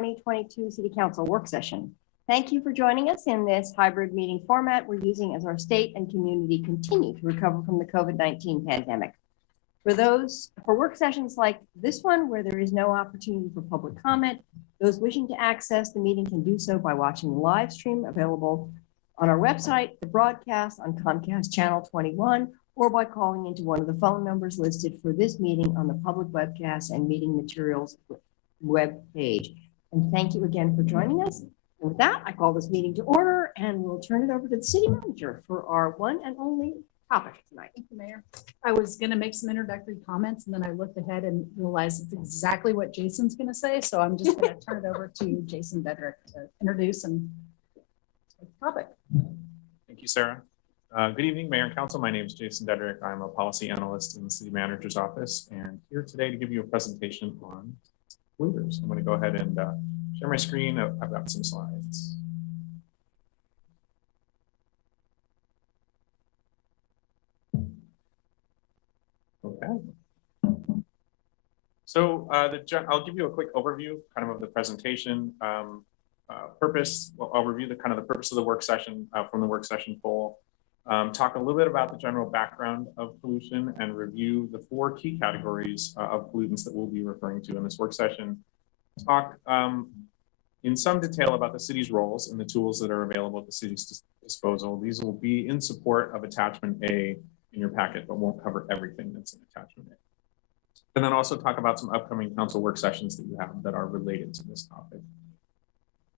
2022 City Council work session. Thank you for joining us in this hybrid meeting format we're using as our state and community continue to recover from the COVID-19 pandemic. For work sessions like this one, where there is no opportunity for public comment, those wishing to access the meeting can do so by watching the live stream available on our website, the broadcast on Comcast Channel 21, or by calling into one of the phone numbers listed for this meeting on the public webcast and meeting materials web page. And thank you again for joining us. And with that, I call this meeting to order and we'll turn it over to the city manager for our one and only topic tonight. Thank you, Mayor. I was going to make some introductory comments and then I looked ahead and realized it's exactly what Jason's going to say. So I'm just going to turn it over to Jason Dedrick to introduce and take the topic. Thank you, Sarah. Good evening, Mayor and Council. My name is Jason Dedrick. I'm a policy analyst in the City Manager's Office and here today to give you a presentation on polluters. I'm going to go ahead and share my screen. I've got some slides. Okay. So I'll give you a quick overview kind of the presentation purpose. Well, I'll review the purpose of the work session from the work session poll. Talk a little bit about the general background of pollution and review the 4 key categories of pollutants that we'll be referring to in this work session. Talk in some detail about the city's roles and the tools that are available at the city's disposal. These will be in support of attachment A in your packet, but won't cover everything that's in attachment A. And then also talk about some upcoming council work sessions that you have that are related to this topic.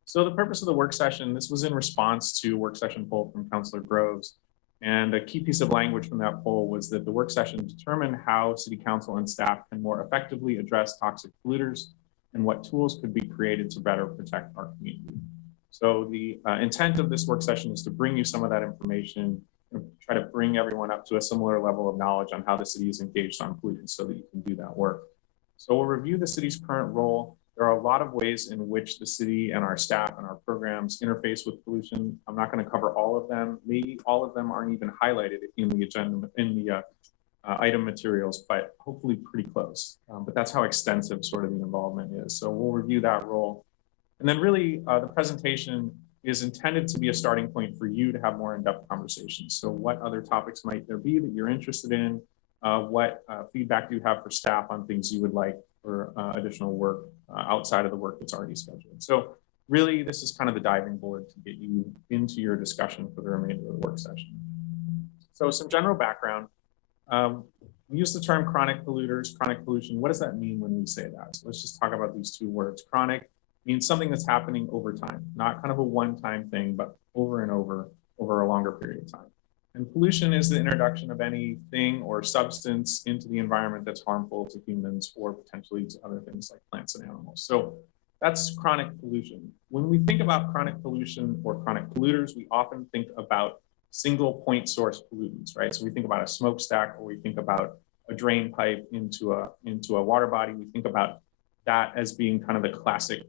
So the purpose of the work session, this was in response to a work session poll from Councilor Groves. And a key piece of language from that poll was that the work session determined how city council and staff can more effectively address toxic polluters and what tools could be created to better protect our community. So the intent of this work session is to bring you some of that information and try to bring everyone up to a similar level of knowledge on how the city is engaged on pollutants so that you can do that work. So we'll review the city's current role. There are a lot of ways in which the city and our staff and our programs interface with pollution. I'm not going to cover all of them. Maybe all of them aren't even highlighted in the agenda, in the item materials, but hopefully pretty close. But that's how extensive sort of the involvement is. So we'll review that role. And then really the presentation is intended to be a starting point for you to have more in-depth conversations. So what other topics might there be that you're interested in? What feedback do you have for staff on things you would like for additional work outside of the work that's already scheduled? So really, this is kind of the diving board to get you into your discussion for the remainder of the work session. So some general background. We use the term chronic polluters, chronic pollution. What does that mean when we say that? So let's just talk about these 2 words. Chronic means something that's happening over time, not kind of a one-time thing, but over and over a longer period of time. And pollution is the introduction of anything or substance into the environment that's harmful to humans or potentially to other things like plants and animals. So that's chronic pollution. When we think about chronic pollution or chronic polluters, we often think about single point source pollutants, right? So we think about a smokestack or we think about a drain pipe into a water body. We think about that as being kind of the classic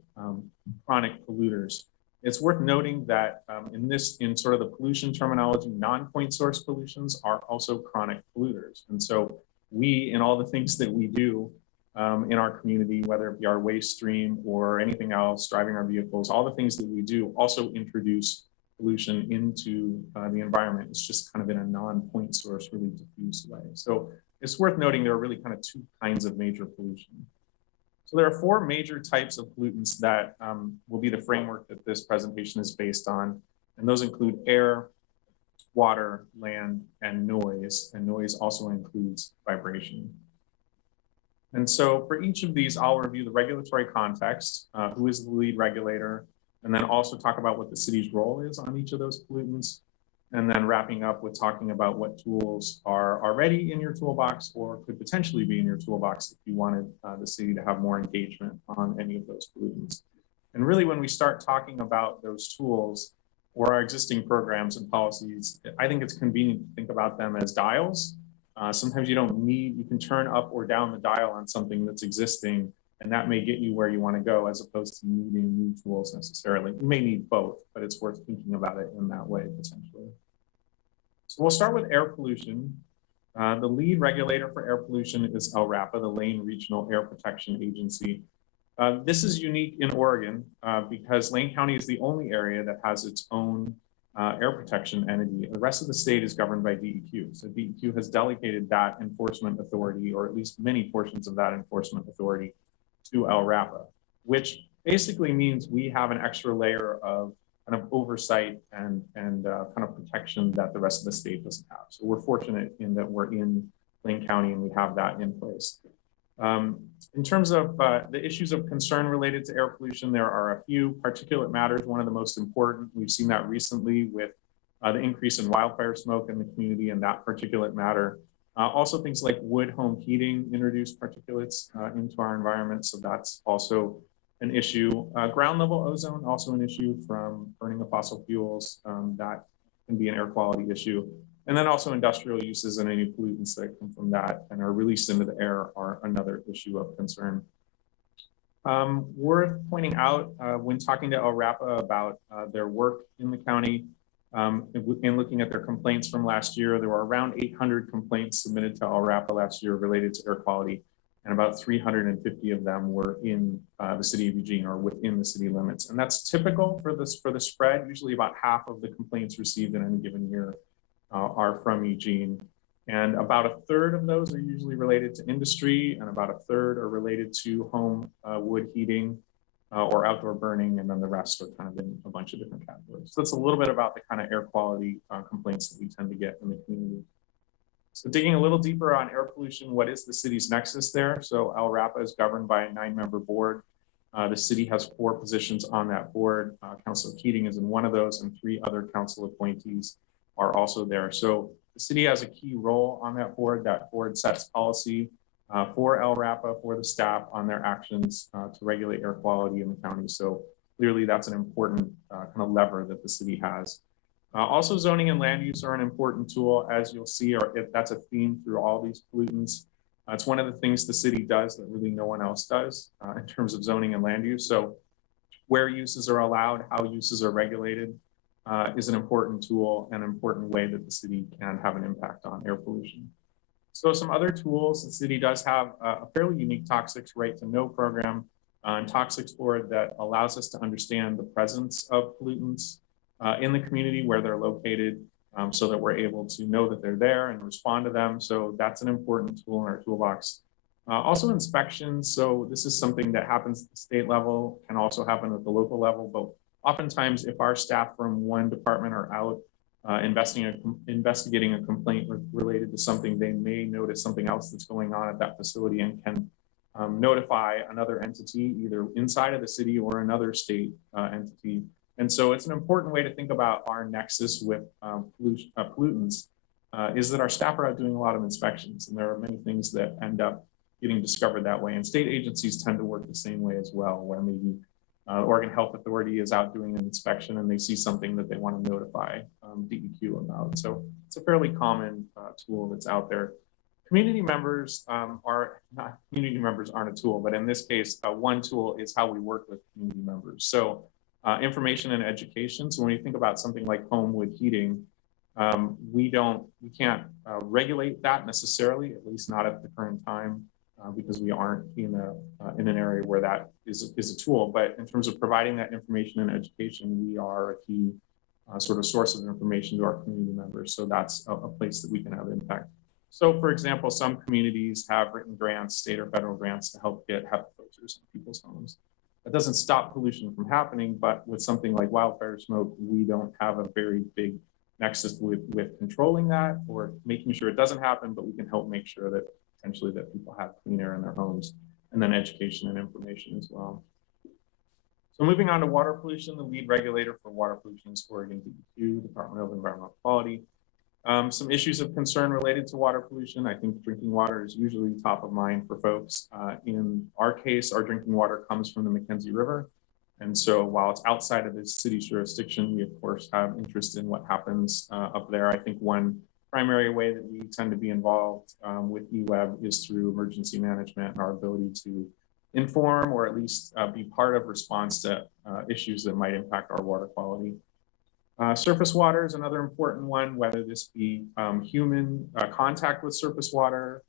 chronic polluters. It's worth noting that in sort of the pollution terminology, non-point source pollutions are also chronic polluters. And so we, in all the things that we do in our community, whether it be our waste stream or anything else, driving our vehicles, all the things that we do also introduce pollution into the environment. It's just kind of in a non-point source, really diffuse way. So it's worth noting there are really kind of 2 kinds of major pollution. So there are 4 major types of pollutants that will be the framework that this presentation is based on. And those include air, water, land, and noise. And noise also includes vibration. And so for each of these, I'll review the regulatory context, who is the lead regulator, and then also talk about what the city's role is on each of those pollutants. And then wrapping up with talking about what tools are already in your toolbox or could potentially be in your toolbox if you wanted the city to have more engagement on any of those pollutants. And really, when we start talking about those tools or our existing programs and policies, I think it's convenient to think about them as dials. Sometimes you can turn up or down the dial on something that's existing, and that may get you where you want to go as opposed to needing new tools necessarily. You may need both, but it's worth thinking about it in that way potentially. So we'll start with air pollution. The lead regulator for air pollution is LRAPA, the Lane Regional Air Protection Agency. This is unique in Oregon because Lane County is the only area that has its own air protection entity. The rest of the state is governed by DEQ. So DEQ has delegated that enforcement authority, or at least many portions of that enforcement authority, to LRAPA, which basically means we have an extra layer of kind of oversight and kind of protection that the rest of the state doesn't have. So we're fortunate in that we're in Lane County and we have that in place. In terms of the issues of concern related to air pollution, there are a few. Particulate matter is one of the most important. We've seen that recently with the increase in wildfire smoke in the community and that particulate matter. Also things like wood home heating introduce particulates into our environment. So that's also an issue. Ground level ozone, also an issue from burning of fossil fuels. That can be an air quality issue. And then also industrial uses and any pollutants that come from that and are released into the air are another issue of concern. Worth pointing out when talking to LRAPA about their work in the county and looking at their complaints from last year, there were around 800 complaints submitted to LRAPA last year related to air quality, and about 350 of them were in the city of Eugene or within the city limits. And that's typical for the spread. Usually about half of the complaints received in any given year are from Eugene. And about a third of those are usually related to industry, and about a third are related to home wood heating or outdoor burning, and then the rest are kind of in a bunch of different categories. So that's a little bit about the kind of air quality complaints that we tend to get in the community. So digging a little deeper on air pollution, what is the city's nexus there? So LRAPA is governed by a 9-member board. The city has 4 positions on that board. Councilor Keating is in one of those, and 3 other council appointees are also there. So the city has a key role on that board. That board sets policy for LRAPA, for the staff on their actions to regulate air quality in the county. So clearly that's an important kind of lever that the city has. Also, zoning and land use are an important tool, as you'll see, or if that's a theme through all these pollutants. It's one of the things the city does that really no one else does in terms of zoning and land use. So where uses are allowed, how uses are regulated, is an important tool and an important way that the city can have an impact on air pollution. So some other tools, the city does have a fairly unique toxics right to know program and toxics board that allows us to understand the presence of pollutants in the community where they're located, so that we're able to know that they're there and respond to them. So that's an important tool in our toolbox. Also inspections. So this is something that happens at the state level, can also happen at the local level, but oftentimes, if our staff from one department are out investigating a complaint related to something, they may notice something else that's going on at that facility and can notify another entity, either inside of the city or another state entity. And so it's an important way to think about our nexus with pollutants, is that our staff are out doing a lot of inspections, and there are many things that end up getting discovered that way. And state agencies tend to work the same way as well, where maybe Oregon Health Authority is out doing an inspection and they see something that they want to notify DEQ about. So it's a fairly common tool that's out there. Community members aren't a tool, but in this case, one tool is how we work with community members. So information and education. So when you think about something like home wood heating, we can't regulate that necessarily, at least not at the current time. Because we aren't in an area where that is a tool. But in terms of providing that information and education, we are a key sort of source of information to our community members. So that's a place that we can have impact. So for example, some communities have written grants, state or federal grants, to help get HEPA filters in people's homes. That doesn't stop pollution from happening, but with something like wildfire smoke, we don't have a very big nexus with controlling that or making sure it doesn't happen, but we can help make sure that potentially that people have clean air in their homes, and then education and information as well. So moving on to water pollution, the lead regulator for water pollution is Oregon DEQ, Department of Environmental Quality. Some issues of concern related to water pollution. I think drinking water is usually top of mind for folks. In our case, our drinking water comes from the Mackenzie River. And so while it's outside of the city's jurisdiction, we of course have interest in what happens up there. I think one primary way that we tend to be involved with EWEB is through emergency management and our ability to inform or at least be part of response to issues that might impact our water quality. Surface water is another important one, whether this be human contact with surface water,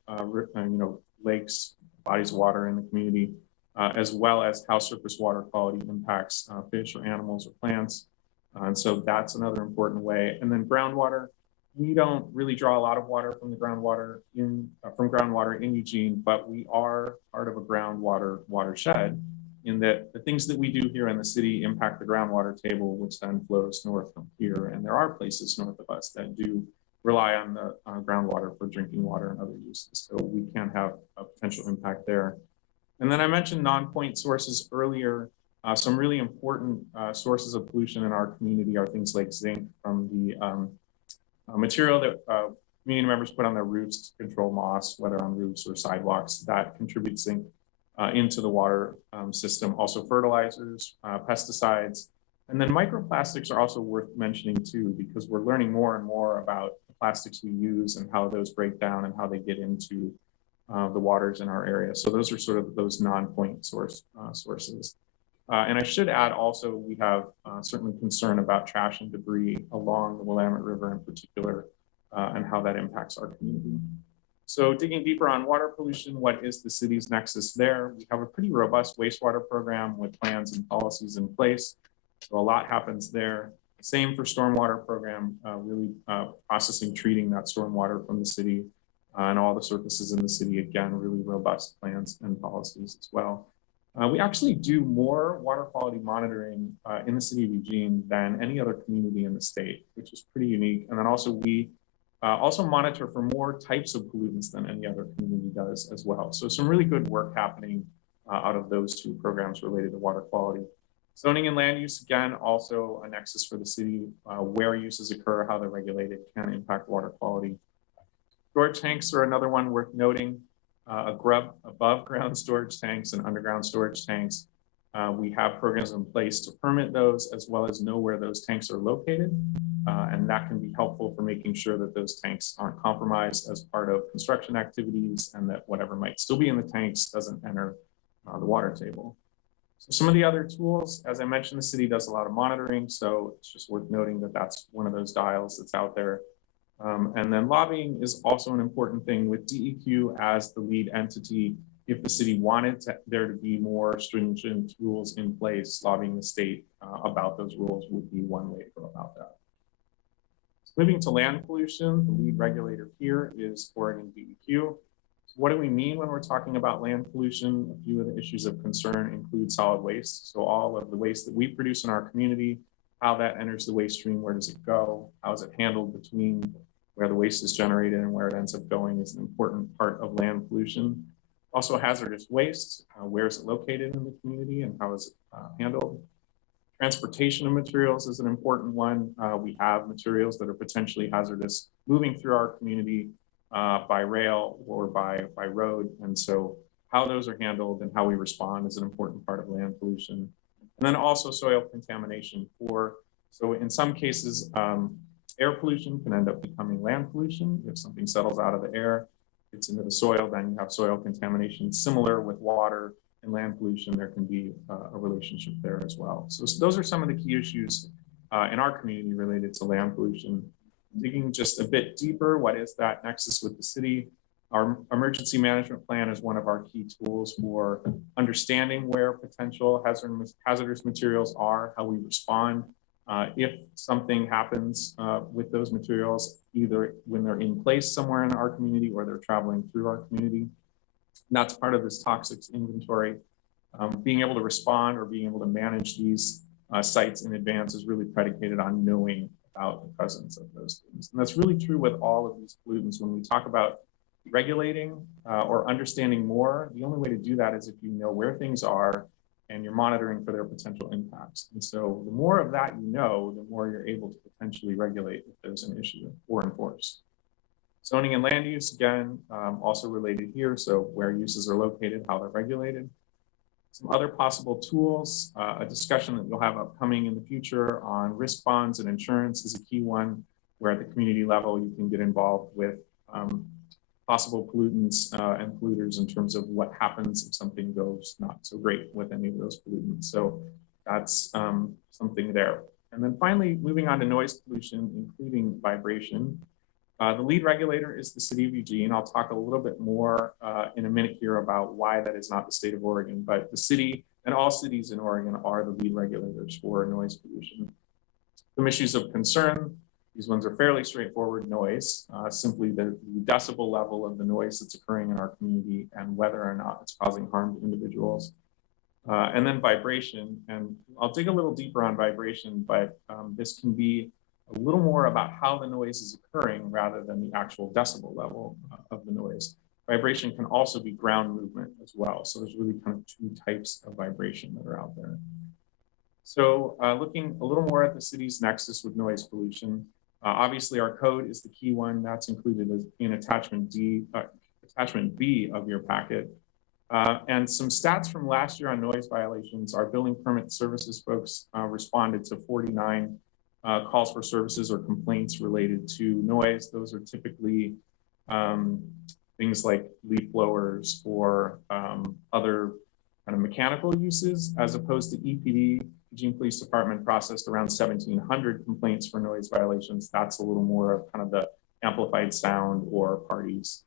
lakes, bodies of water in the community, as well as how surface water quality impacts fish or animals or plants. And so that's another important way. And then groundwater, we don't really draw a lot of water from the groundwater in Eugene, but we are part of a groundwater watershed in that the things that we do here in the city impact the groundwater table, which then flows north from here. And there are places north of us that do rely on the groundwater for drinking water and other uses. So we can have a potential impact there. And then I mentioned non-point sources earlier. Some really important sources of pollution in our community are things like zinc from the material that community members put on their roofs to control moss, whether on roofs or sidewalks, that contributes zinc into the water system. Also fertilizers, pesticides, and then microplastics are also worth mentioning too, because we're learning more and more about the plastics we use and how those break down and how they get into the waters in our area. So those are sort of those non-point sources. And I should add also, we have certainly concern about trash and debris along the Willamette River in particular, and how that impacts our community. So digging deeper on water pollution, what is the city's nexus there? We have a pretty robust wastewater program with plans and policies in place. So a lot happens there. Same for stormwater program, really processing, treating that stormwater from the city and all the surfaces in the city. Again, really robust plans and policies as well. We actually do more water quality monitoring in the city of Eugene than any other community in the state, which is pretty unique. And then also we also monitor for more types of pollutants than any other community does as well. So some really good work happening out of those two programs related to water quality. Zoning and land use, again, also a nexus for the city, where uses occur, how they're regulated can impact water quality. Storage tanks are another one worth noting. Above ground storage tanks and underground storage tanks. We have programs in place to permit those as well as know where those tanks are located. And that can be helpful for making sure that those tanks aren't compromised as part of construction activities and that whatever might still be in the tanks doesn't enter the water table. So some of the other tools, as I mentioned, the city does a lot of monitoring. So it's just worth noting that that's one of those dials that's out there. And then lobbying is also an important thing with DEQ as the lead entity. If the city wanted there to be more stringent rules in place, lobbying the state about those rules would be one way to go about that. So moving to land pollution, the lead regulator here is Oregon DEQ. So what do we mean when we're talking about land pollution? A few of the issues of concern include solid waste. So all of the waste that we produce in our community, how that enters the waste stream, where does it go? How is it handled between where the waste is generated and where it ends up going is an important part of land pollution. Also hazardous waste, where is it located in the community and how is it handled? Transportation of materials is an important one. We have materials that are potentially hazardous moving through our community by rail or by road. And so how those are handled and how we respond is an important part of land pollution. And then also soil contamination. So in some cases, air pollution can end up becoming land pollution. If something settles out of the air, it's into the soil, then you have soil contamination. Similar with water and land pollution, there can be a relationship there as well. So those are some of the key issues in our community related to land pollution. Digging just a bit deeper, what is that nexus with the city? Our emergency management plan is one of our key tools for understanding where potential hazardous materials are, how we respond. If something happens with those materials, either when they're in place somewhere in our community or they're traveling through our community. And that's part of this toxics inventory. Being able to respond or being able to manage these sites in advance is really predicated on knowing about the presence of those things. And that's really true with all of these pollutants. When we talk about regulating or understanding more, the only way to do that is if you know where things are and you're monitoring for their potential impacts. And so the more of that you know, the more you're able to potentially regulate if there's an issue or enforce. Zoning and land use, again, also related here. So where uses are located, how they're regulated. Some other possible tools, a discussion that you'll have upcoming in the future on risk bonds and insurance is a key one, where at the community level, you can get involved with possible pollutants and polluters in terms of what happens if something goes not so great with any of those pollutants. So that's something there. And then finally, moving on to noise pollution, including vibration. The lead regulator is the city of Eugene. I'll talk a little bit more in a minute here about why that is not the state of Oregon, but the city and all cities in Oregon are the lead regulators for noise pollution. Some issues of concern, these ones are fairly straightforward: noise, simply the decibel level of the noise that's occurring in our community and whether or not it's causing harm to individuals. And then vibration, and I'll dig a little deeper on vibration, but this can be a little more about how the noise is occurring rather than the actual decibel level of the noise. Vibration can also be ground movement as well. So there's really kind of two types of vibration that are out there. So looking a little more at the city's nexus with noise pollution, obviously our code is the key one that's included in attachment B of your packet. And some stats from last year on noise violations, our building permit services folks responded to 49 calls for services or complaints related to noise. Those are typically things like leaf blowers or other kind of mechanical uses, as opposed to EPD. Eugene Police Department processed around 1,700 complaints for noise violations. That's a little more of kind of the amplified sound or parties,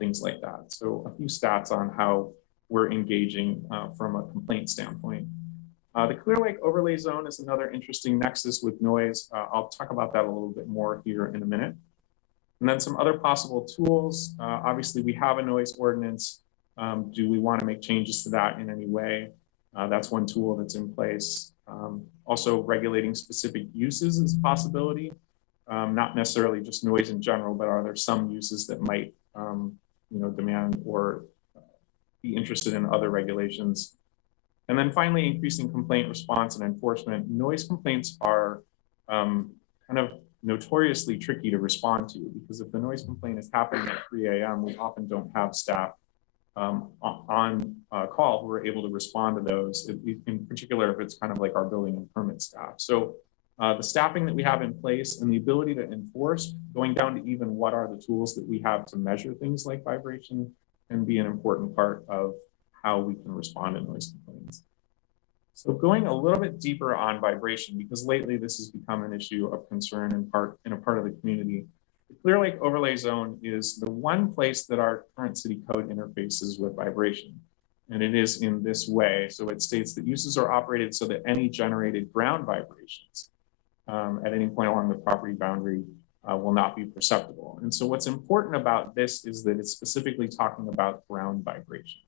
things like that. So a few stats on how we're engaging from a complaint standpoint. The Clear Lake Overlay Zone is another interesting nexus with noise. I'll talk about that a little bit more here in a minute. And then some other possible tools. Obviously, we have a noise ordinance. Do we want to make changes to that in any way? That's one tool that's in place. Also, regulating specific uses is a possibility. Not necessarily just noise in general, but are there some uses that might demand or be interested in other regulations? And then finally, increasing complaint response and enforcement. Noise complaints are kind of notoriously tricky to respond to, because if the noise complaint is happening at 3 a.m., we often don't have staff on call who are able to respond to those, in particular if it's kind of like our building and permit staff. So the staffing that we have in place and the ability to enforce, going down to even what are the tools that we have to measure things like vibration, can be an important part of how we can respond to noise complaints. So going a little bit deeper on vibration, because lately this has become an issue of concern in a part of the community. The Clear Lake Overlay Zone is the one place that our current city code interfaces with vibration. And it is in this way. So it states that uses are operated so that any generated ground vibrations at any point along the property boundary will not be perceptible. And so what's important about this is that it's specifically talking about ground vibration,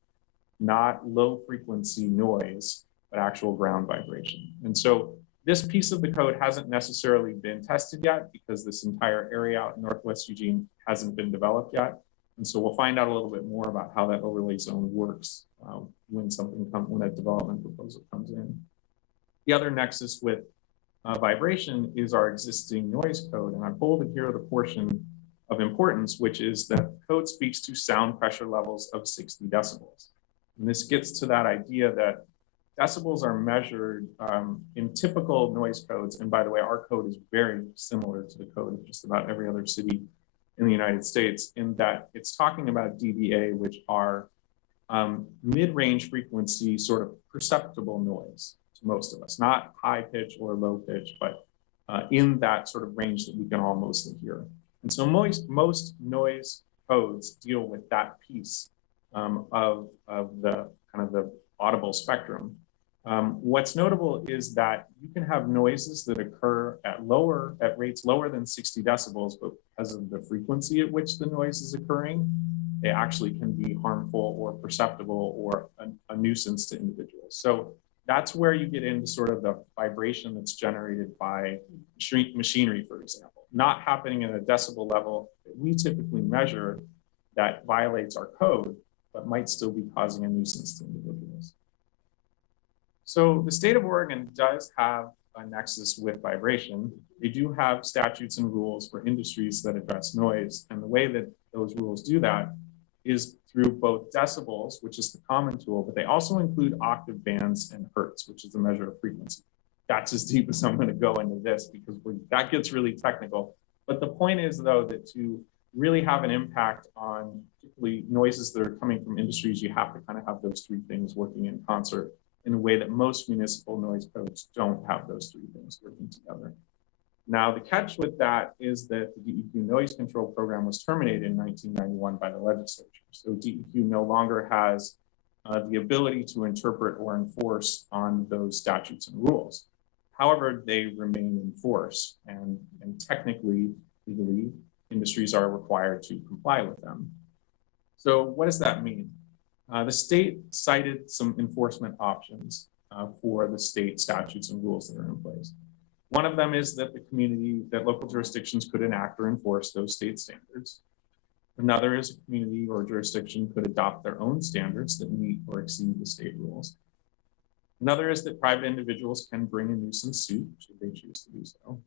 not low frequency noise, but actual ground vibration. And so this piece of the code hasn't necessarily been tested yet, because this entire area out in Northwest Eugene hasn't been developed yet. And so we'll find out a little bit more about how that overlay zone works when a development proposal comes in. The other nexus with vibration is our existing noise code. And I've bolded here the portion of importance, which is that code speaks to sound pressure levels of 60 decibels. And this gets to that idea that decibels are measured in typical noise codes. And by the way, our code is very similar to the code of just about every other city in the United States, in that it's talking about dBA, which are mid-range frequency, sort of perceptible noise to most of us, not high pitch or low pitch, but in that sort of range that we can all mostly hear. And so most noise codes deal with that piece of the kind of the audible spectrum. What's notable is that you can have noises that occur at rates lower than 60 decibels, but because of the frequency at which the noise is occurring, they actually can be harmful or perceptible or a nuisance to individuals. So that's where you get into sort of the vibration that's generated by machinery, for example, not happening at a decibel level that we typically measure that violates our code, but might still be causing a nuisance to individuals. So the state of Oregon does have a nexus with vibration. They do have statutes and rules for industries that address noise. And the way that those rules do that is through both decibels, which is the common tool, but they also include octave bands and hertz, which is a measure of frequency. That's as deep as I'm going to go into this, because that gets really technical. But the point is, though, that to really have an impact on particularly noises that are coming from industries, you have to kind of have those three things working in concert in a way that most municipal noise codes don't have those three things working together. Now, the catch with that is that the DEQ noise control program was terminated in 1991 by the legislature. So DEQ no longer has the ability to interpret or enforce on those statutes and rules. However, they remain in force, and technically, legally, industries are required to comply with them. So what does that mean? The state cited some enforcement options for the state statutes and rules that are in place. One of them is that local jurisdictions could enact or enforce those state standards. Another is a community or jurisdiction could adopt their own standards that meet or exceed the state rules. Another is that private individuals can bring a nuisance suit should they choose to do so.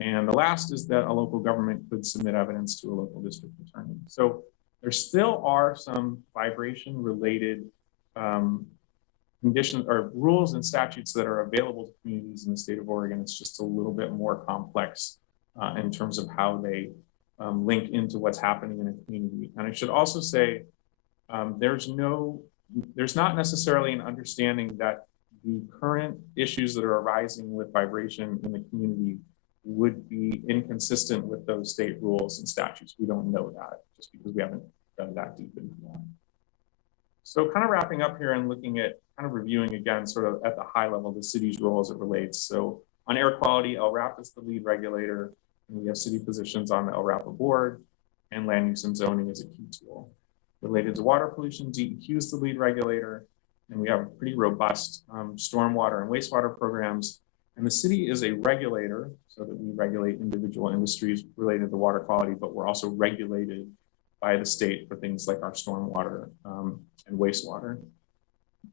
And the last is that a local government could submit evidence to a local district attorney. So there still are some vibration related conditions or rules and statutes that are available to communities in the state of Oregon. It's just a little bit more complex in terms of how they link into what's happening in a community. And I should also say, there's not necessarily an understanding that the current issues that are arising with vibration in the community would be inconsistent with those state rules and statutes. We don't know that just because we haven't done that deep into that. So kind of wrapping up here and looking at kind of reviewing again, sort of at the high level, the city's role as it relates. So on air quality, LRAP is the lead regulator, and we have city positions on the LRAPA board, and land use and zoning is a key tool. Related to water pollution, DEQ is the lead regulator, and we have pretty robust stormwater and wastewater programs. And the city is a regulator, so that we regulate individual industries related to water quality, but we're also regulated by the state for things like our stormwater and wastewater.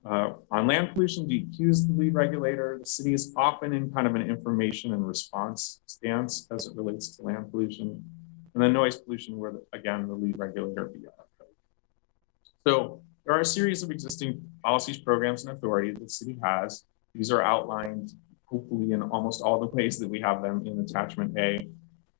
On land pollution, DEQ is the lead regulator. The city is often in kind of an information and response stance as it relates to land pollution. And then noise pollution, we're again the lead regulator via our code. So there are a series of existing policies, programs, and authorities that the city has. These are outlined hopefully in almost all the ways that we have them in attachment A.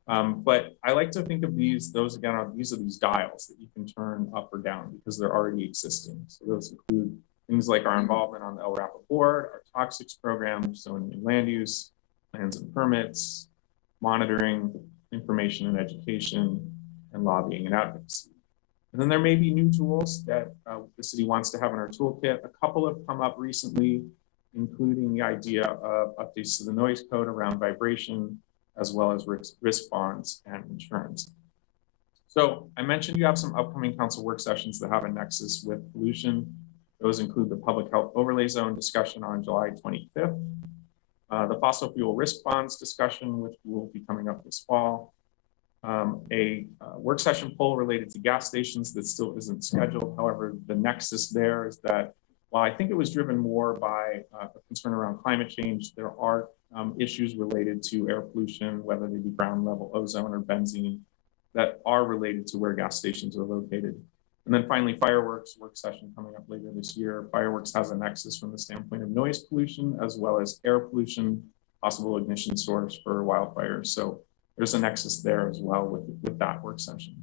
But I like to think of these are these dials that you can turn up or down because they're already existing. So those include things like our involvement on the LRAPA board, our toxics program, so in land use, plans and permits, monitoring, information and education, and lobbying and advocacy. And then there may be new tools that the city wants to have in our toolkit. A couple have come up recently, including the idea of updates to the noise code around vibration, as well as risk bonds and insurance. So I mentioned you have some upcoming council work sessions that have a nexus with pollution. Those include the public health overlay zone discussion on July 25th, the fossil fuel risk bonds discussion, which will be coming up this fall, a work session poll related to gas stations that still isn't scheduled. However, the nexus there is that while I think it was driven more by a concern around climate change, there are issues related to air pollution, whether they be ground level ozone or benzene, that are related to where gas stations are located. And then finally, fireworks work session coming up later this year. Fireworks has a nexus from the standpoint of noise pollution, as well as air pollution, possible ignition source for wildfires. So there's a nexus there as well with that work session.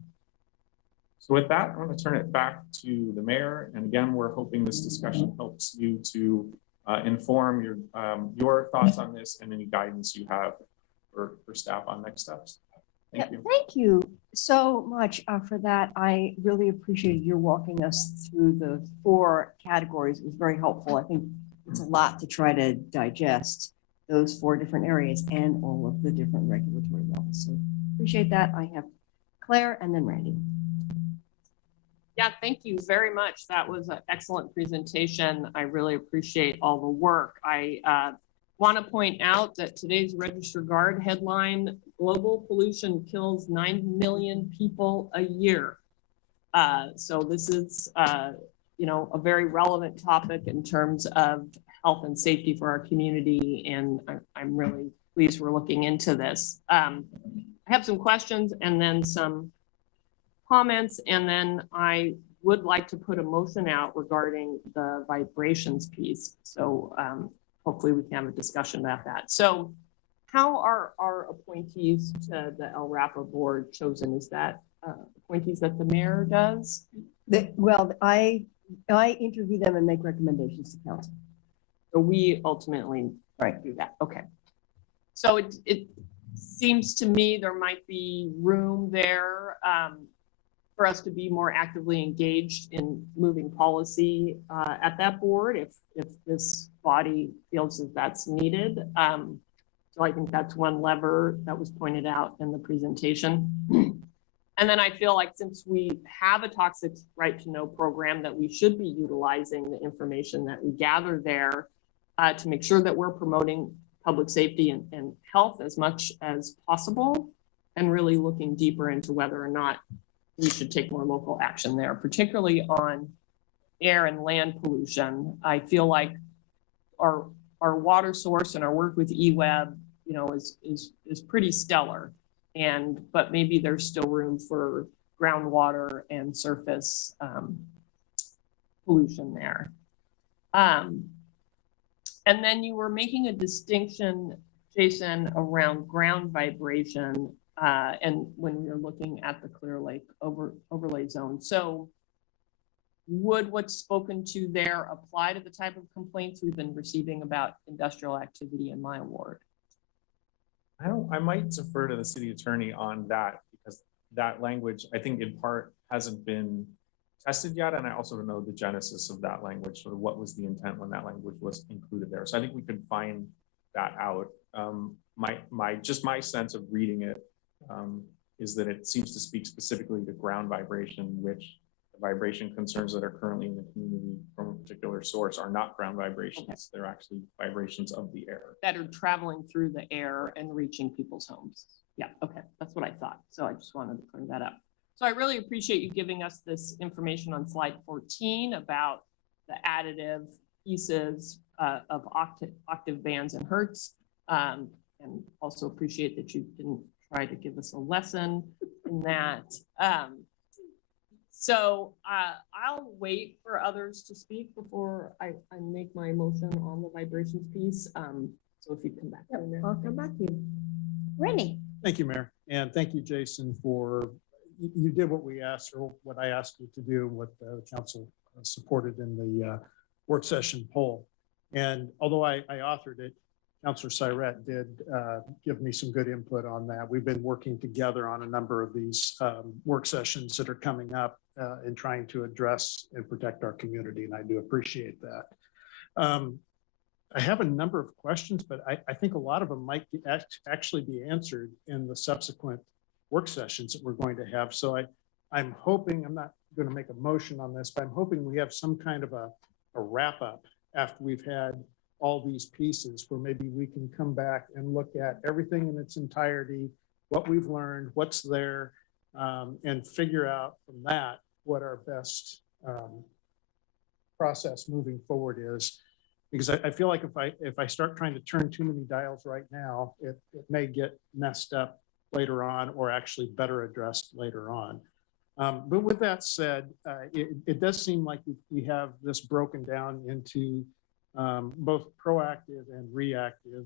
So with that, I'm going to turn it back to the mayor. And again, we're hoping this discussion helps you to inform your thoughts on this and any guidance you have for staff on next steps. Thank you. Thank you so much for that. I really appreciated your walking us through the 4 categories. It was very helpful. I think it's a lot to try to digest those 4 different areas and all of the different regulatory levels. So appreciate that. I have Claire and then Randy. Yeah, thank you very much. That was an excellent presentation. I really appreciate all the work. I want to point out that today's Register Guard headline, global pollution kills 9 million people a year. So this is, a very relevant topic in terms of health and safety for our community. And I'm really pleased we're looking into this. I have some questions and then some comments, and then I would like to put a motion out regarding the vibrations piece. So hopefully we can have a discussion about that. So how are our appointees to the LRAPA board chosen? Is that appointees that the mayor does? Well, I interview them and make recommendations to council. So we ultimately do that. Okay. So seems to me there might be room there for us to be more actively engaged in moving policy at that board if this body feels that that's needed. So I think that's one lever that was pointed out in the presentation. And then I feel like since we have a toxic right to know program, that we should be utilizing the information that we gather there to make sure that we're promoting public safety and health as much as possible, and really looking deeper into whether or not we should take more local action there, particularly on air and land pollution. I feel like our water source and our work with eWeb, you know, is pretty stellar. But maybe there's still room for groundwater and surface pollution there. And then you were making a distinction, Jason, around ground vibration and when you're looking at the Clear Lake overlay zone. So would what's spoken to there apply to the type of complaints we've been receiving about industrial activity in my ward? I might defer to the city attorney on that, because that language, I think in part hasn't been tested yet. And I also don't know the genesis of that language, sort of what was the intent when that language was included there. So I think we could find that out. My sense of reading it is that it seems to speak specifically to ground vibration, which the vibration concerns that are currently in the community from a particular source are not ground vibrations. Okay. They're actually vibrations of the air that are traveling through the air and reaching people's homes. Yeah, okay, that's what I thought. So I just wanted to clear that up. So I really appreciate you giving us this information on slide 14 about the additive pieces of octave bands and hertz. And also appreciate that you didn't try to give us a lesson in that. So I'll wait for others to speak before I make my motion on the vibrations piece. So if you come back. Yep, I'll come back to you. Randy. Thank you, Mayor. And thank you, Jason, for, you did what we asked, or what I asked you to do, what the council supported in the work session poll. And although I authored it, Councilor Syrett did give me some good input on that. We've been working together on a number of these work sessions that are coming up and trying to address and protect our community, and I do appreciate that. I have a number of questions, but I think a lot of them might actually be answered in the subsequent work sessions that we're going to have. So I'm hoping, I'm not going to make a motion on this, but I'm hoping we have some kind of a wrap up after we've had all these pieces, where maybe we can come back and look at everything in its entirety, what we've learned, what's there, and figure out from that what our best process moving forward is. Because I feel like if I start trying to turn too many dials right now, it may get messed up later on, or actually better addressed later on. But with that said, it does seem like we have this broken down into both proactive and reactive.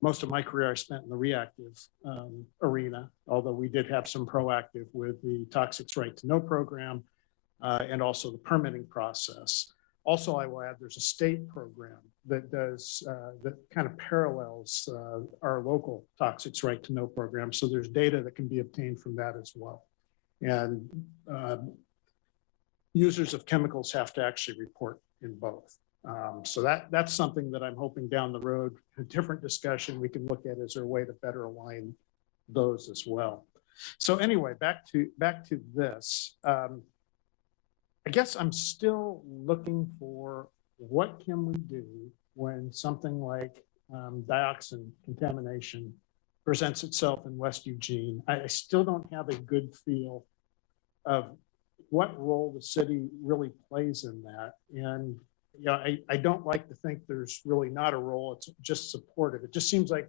Most of my career I spent in the reactive arena, although we did have some proactive with the Toxics Right to Know program and also the permitting process. Also, I will add, there's a state program that does, that kind of parallels our local Toxics Right to Know program. So there's data that can be obtained from that as well. And users of chemicals have to actually report in both. So that's something that I'm hoping down the road, a different discussion we can look at, is there a way to better align those as well. So anyway, back to this. I guess I'm still looking for what can we do when something like dioxin contamination presents itself in West Eugene. I still don't have a good feel of what role the city really plays in that. And yeah, I don't like to think there's really not a role, it's just supportive. It just seems like,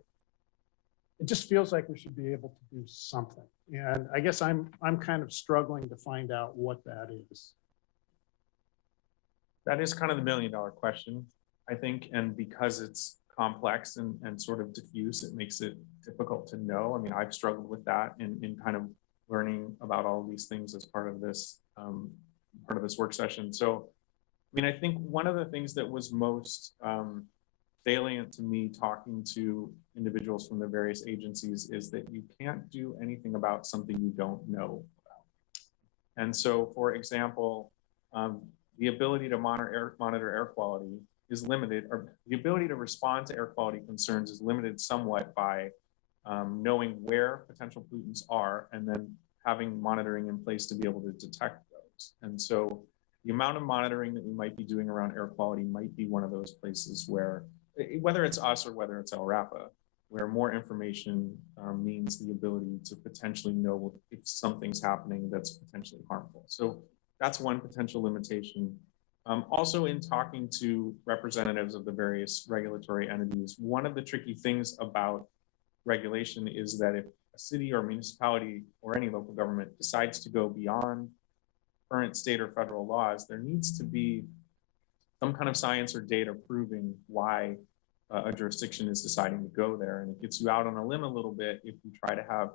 it just feels like we should be able to do something. And I guess I'm kind of struggling to find out what that is. That is kind of the $1 million question, I think. And because it's complex and sort of diffuse, it makes it difficult to know. I mean, I've struggled with that in kind of learning about all of these things as part of this work session. So, I mean, I think one of the things that was most salient to me talking to individuals from the various agencies is that you can't do anything about something you don't know about. And so, for example, the ability to monitor air quality is limited, or the ability to respond to air quality concerns is limited somewhat by knowing where potential pollutants are and then having monitoring in place to be able to detect those. And so the amount of monitoring that we might be doing around air quality might be one of those places where, whether it's us or whether it's LRAPA, where more information means the ability to potentially know if something's happening that's potentially harmful. So that's one potential limitation. Also, in talking to representatives of the various regulatory entities, one of the tricky things about regulation is that if a city or municipality or any local government decides to go beyond current state or federal laws, there needs to be some kind of science or data proving why a jurisdiction is deciding to go there. And it gets you out on a limb a little bit if you try to have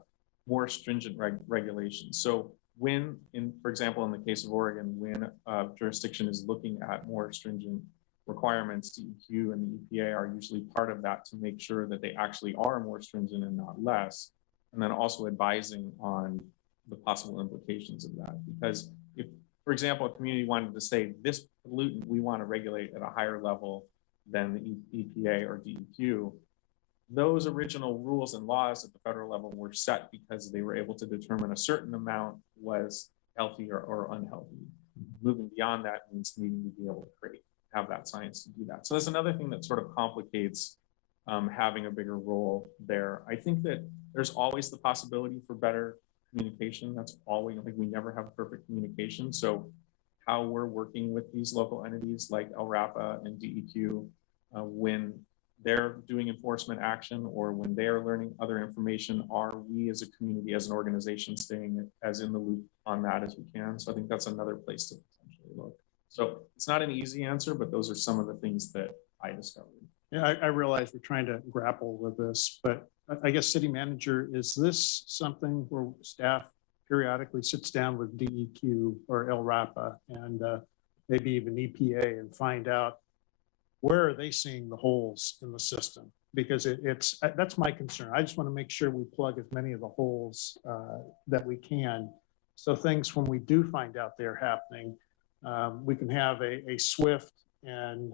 more stringent regulations. So when, for example, in the case of Oregon, when a jurisdiction is looking at more stringent requirements, DEQ and the EPA are usually part of that to make sure that they actually are more stringent and not less. And then also advising on the possible implications of that. Because if, for example, a community wanted to say this pollutant we want to regulate at a higher level than the EPA or DEQ, those original rules and laws at the federal level were set because they were able to determine a certain amount was healthy or unhealthy. Moving beyond that means needing to be able to have that science to do that. So that's another thing that sort of complicates having a bigger role there. I think that there's always the possibility for better communication. That's always, I think we never have perfect communication. So how we're working with these local entities like LRAPA and DEQ when they're doing enforcement action or when they're learning other information, are we as a community, as an organization, staying as in the loop on that as we can? So I think that's another place to potentially look. So it's not an easy answer, but those are some of the things that I discovered. Yeah, I realize we're trying to grapple with this, but I guess city manager, is this something where staff periodically sits down with DEQ or LRAPA and maybe even EPA and find out where are they seeing the holes in the system? Because that's my concern. I just want to make sure we plug as many of the holes that we can. So things, when we do find out they're happening, we can have a swift and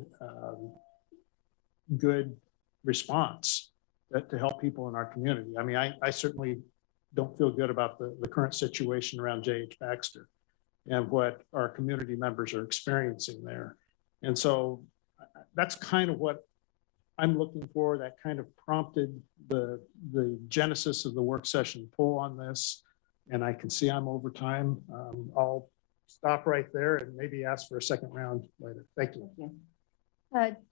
good response to help people in our community. I mean, I certainly don't feel good about the current situation around J.H. Baxter and what our community members are experiencing there. And so that's kind of what I'm looking for. That kind of prompted the genesis of the work session poll on this. And I can see I'm over time. I'll stop right there and maybe ask for a second round later. Thank you.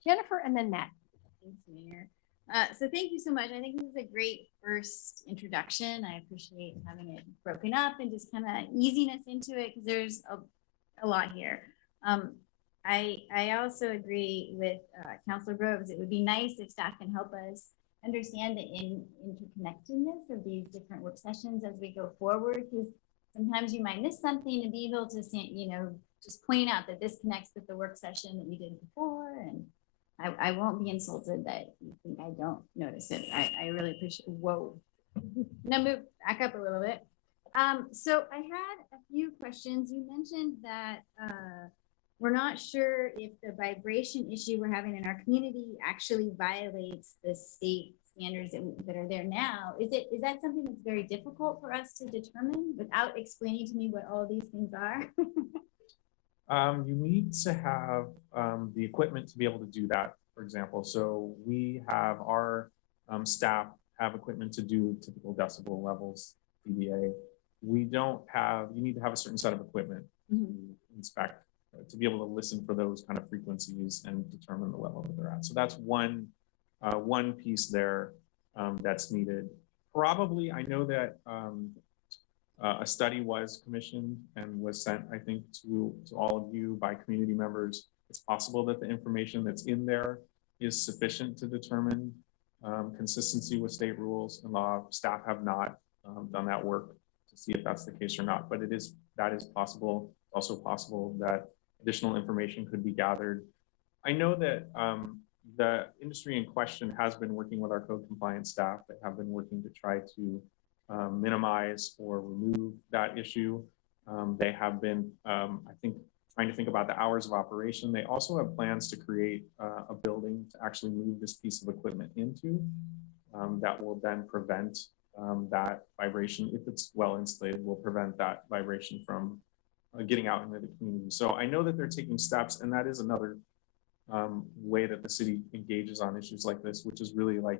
Jennifer and then Matt. Thanks, Mayor. So thank you so much. I think this is a great first introduction. I appreciate having it broken up and just kind of easing us into it because there's a lot here. I also agree with Councilor Groves. It would be nice if staff can help us understand the interconnectedness of these different work sessions as we go forward, because sometimes you might miss something and be able to, just point out that this connects with the work session that you did before. And I won't be insulted that you think I don't notice it. I really appreciate, whoa. Now move back up a little bit. So I had a few questions. You mentioned that we're not sure if the vibration issue we're having in our community actually violates the state standards that are there now. Is that something that's very difficult for us to determine without explaining to me what all these things are? You need to have the equipment to be able to do that, for example. So we have our staff have equipment to do typical decibel levels, dBA. We don't have, you need to have a certain set of equipment to inspect, to be able to listen for those kind of frequencies and determine the level that they're at. So that's one piece there that's needed. Probably, I know that a study was commissioned and was sent, I think, to all of you by community members. It's possible that the information that's in there is sufficient to determine consistency with state rules and law. Staff have not done that work to see if that's the case or not, but that is possible. It's also possible that additional information could be gathered. I know that the industry in question has been working with our code compliance staff that have been working to try to minimize or remove that issue. They have been, I think, trying to think about the hours of operation. They also have plans to create a building to actually move this piece of equipment into that will then prevent that vibration. If it's well insulated, will prevent that vibration from getting out into the community. So I know that they're taking steps, and that is another way that the city engages on issues like this, which is really like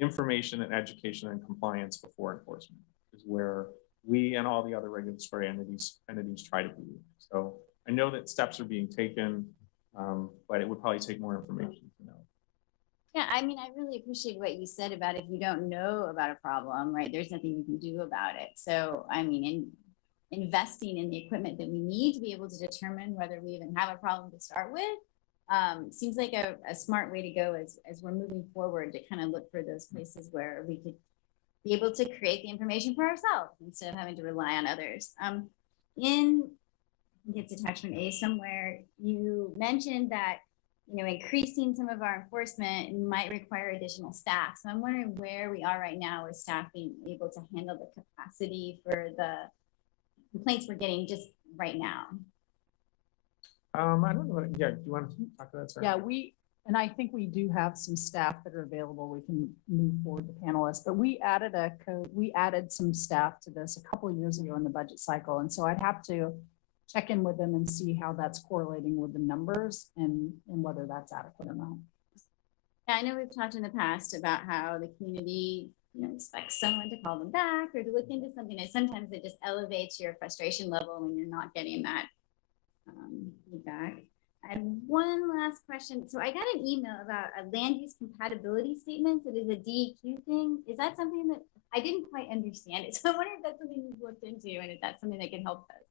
information and education and compliance before enforcement is where we and all the other regulatory entities try to be. So I know that steps are being taken, but it would probably take more information to know. Yeah, I mean, I really appreciate what you said about if you don't know about a problem, right, there's nothing you can do about it. So, I mean, investing in the equipment that we need to be able to determine whether we even have a problem to start with seems like a smart way to go as we're moving forward, to kind of look for those places where we could be able to create the information for ourselves instead of having to rely on others. In, I think it's attachment A somewhere, you mentioned that, you know, increasing some of our enforcement might require additional staff. So I'm wondering where we are right now with staff being able to handle the capacity for the complaints we're getting just right now. I don't know. Yeah, do you want to talk to that, Sarah? Yeah, and I think we do have some staff that are available. We can move forward the panelists, but we added some staff to this a couple of years ago in the budget cycle. And so I'd have to check in with them and see how that's correlating with the numbers and whether that's adequate or not. Yeah, I know we've talked in the past about how the community, you know, expects someone to call them back or to look into something, and sometimes it just elevates your frustration level when you're not getting that feedback. I have one last question. So I got an email about a land use compatibility statement that is a DEQ thing. Is that something that I didn't quite understand it? So I wonder if that's something you've looked into and if that's something that can help us.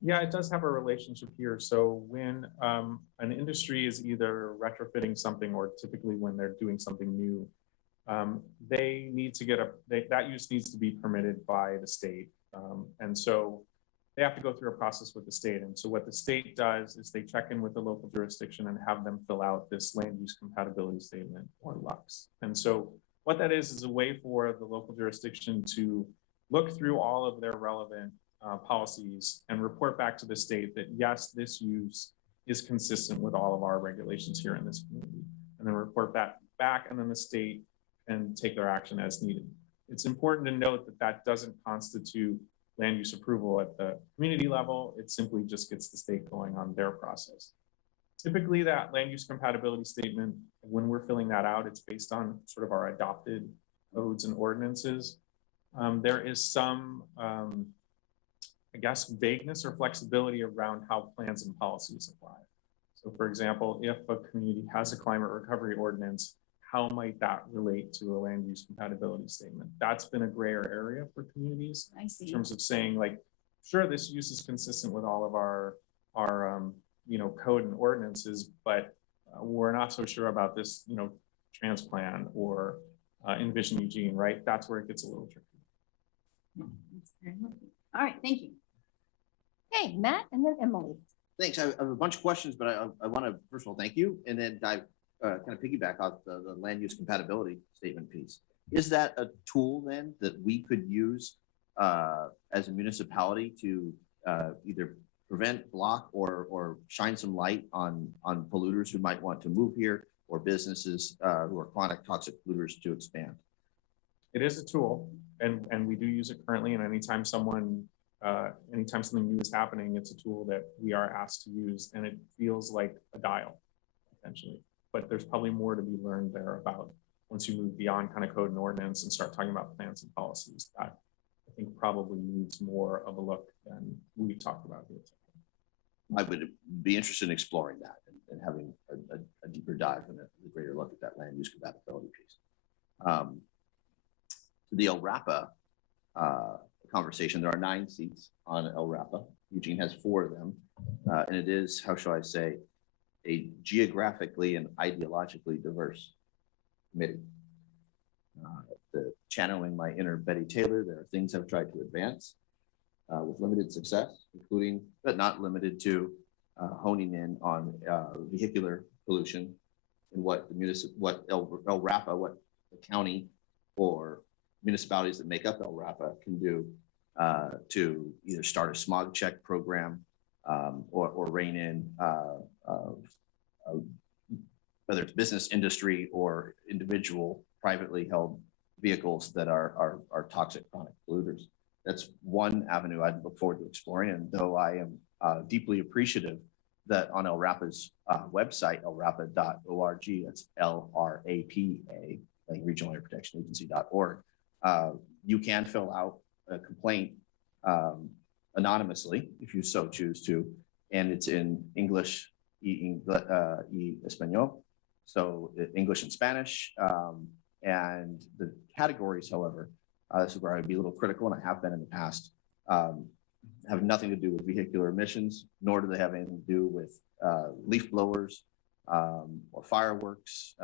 Yeah, it does have a relationship here. So when an industry is either retrofitting something or typically when they're doing something new, they need to get that use needs to be permitted by the state. And so they have to go through a process with the state. And so what the state does is they check in with the local jurisdiction and have them fill out this land use compatibility statement, or LUX. And so what that is a way for the local jurisdiction to look through all of their relevant policies and report back to the state that yes, this use is consistent with all of our regulations here in this community, and then report that back, and then the state can take their action as needed. It's important to note that that doesn't constitute land use approval at the community level. It simply just gets the state going on their process. Typically that land use compatibility statement, when we're filling that out, it's based on sort of our adopted codes and ordinances. There is some, I guess, vagueness or flexibility around how plans and policies apply. So for example, if a community has a climate recovery ordinance, how might that relate to a land use compatibility statement? That's been a grayer area for communities. I see. In terms of saying like, sure, this use is consistent with all of our you know, code and ordinances, but we're not so sure about this, you know, transplant or Envision Eugene, right? That's where it gets a little tricky. All right, thank you. Hey, Matt, and then Emily. Thanks. I have a bunch of questions, but I want to first of all thank you, and then dive kind of piggyback off the land use compatibility statement piece. Is that a tool then that we could use as a municipality to either prevent, block, or shine some light on polluters who might want to move here, or businesses who are chronic toxic polluters to expand? It is a tool, and we do use it currently. And anytime something new is happening, it's a tool that we are asked to use, and it feels like a dial, essentially. But there's probably more to be learned there about once you move beyond kind of code and ordinance and start talking about plans and policies. That I think probably needs more of a look than we've talked about here. I would be interested in exploring that and having a deeper dive and a greater look at that land use compatibility piece. The LRAPA conversation, there are 9 seats on LRAPA. Eugene has 4 of them. And it is, how shall I say, a geographically and ideologically diverse committee. The channeling my inner Betty Taylor, there are things I've tried to advance with limited success, including, but not limited to, honing in on vehicular pollution in what what El Rapa, what the county or municipalities that make up El Rapa can do to either start a smog check program or rein in whether it's business, industry, or individual privately held vehicles that are toxic chronic polluters. That's one avenue I'd look forward to exploring. And though I am deeply appreciative that on El Rapa's website, elrapa.org, that's LRAPA, like Regional Air Protection Agency.org, you can fill out a complaint anonymously if you so choose to, and it's in English, Espanol, so English and Spanish, and the categories, however, this is where I'd be a little critical, and I have been in the past, have nothing to do with vehicular emissions, nor do they have anything to do with leaf blowers or fireworks.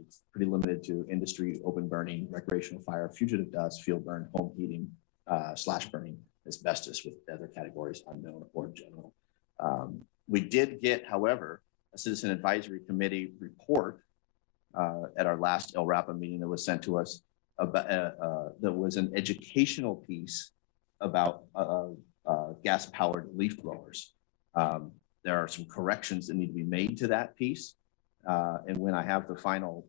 It's pretty limited to industry, open burning, recreational fire, fugitive dust, field burn, home heating, slash burning, asbestos, with other categories unknown or general. We did get, however, a citizen advisory committee report at our last El Rapa meeting that was sent to us about, that was an educational piece about gas-powered leaf blowers. There are some corrections that need to be made to that piece. And when I have the final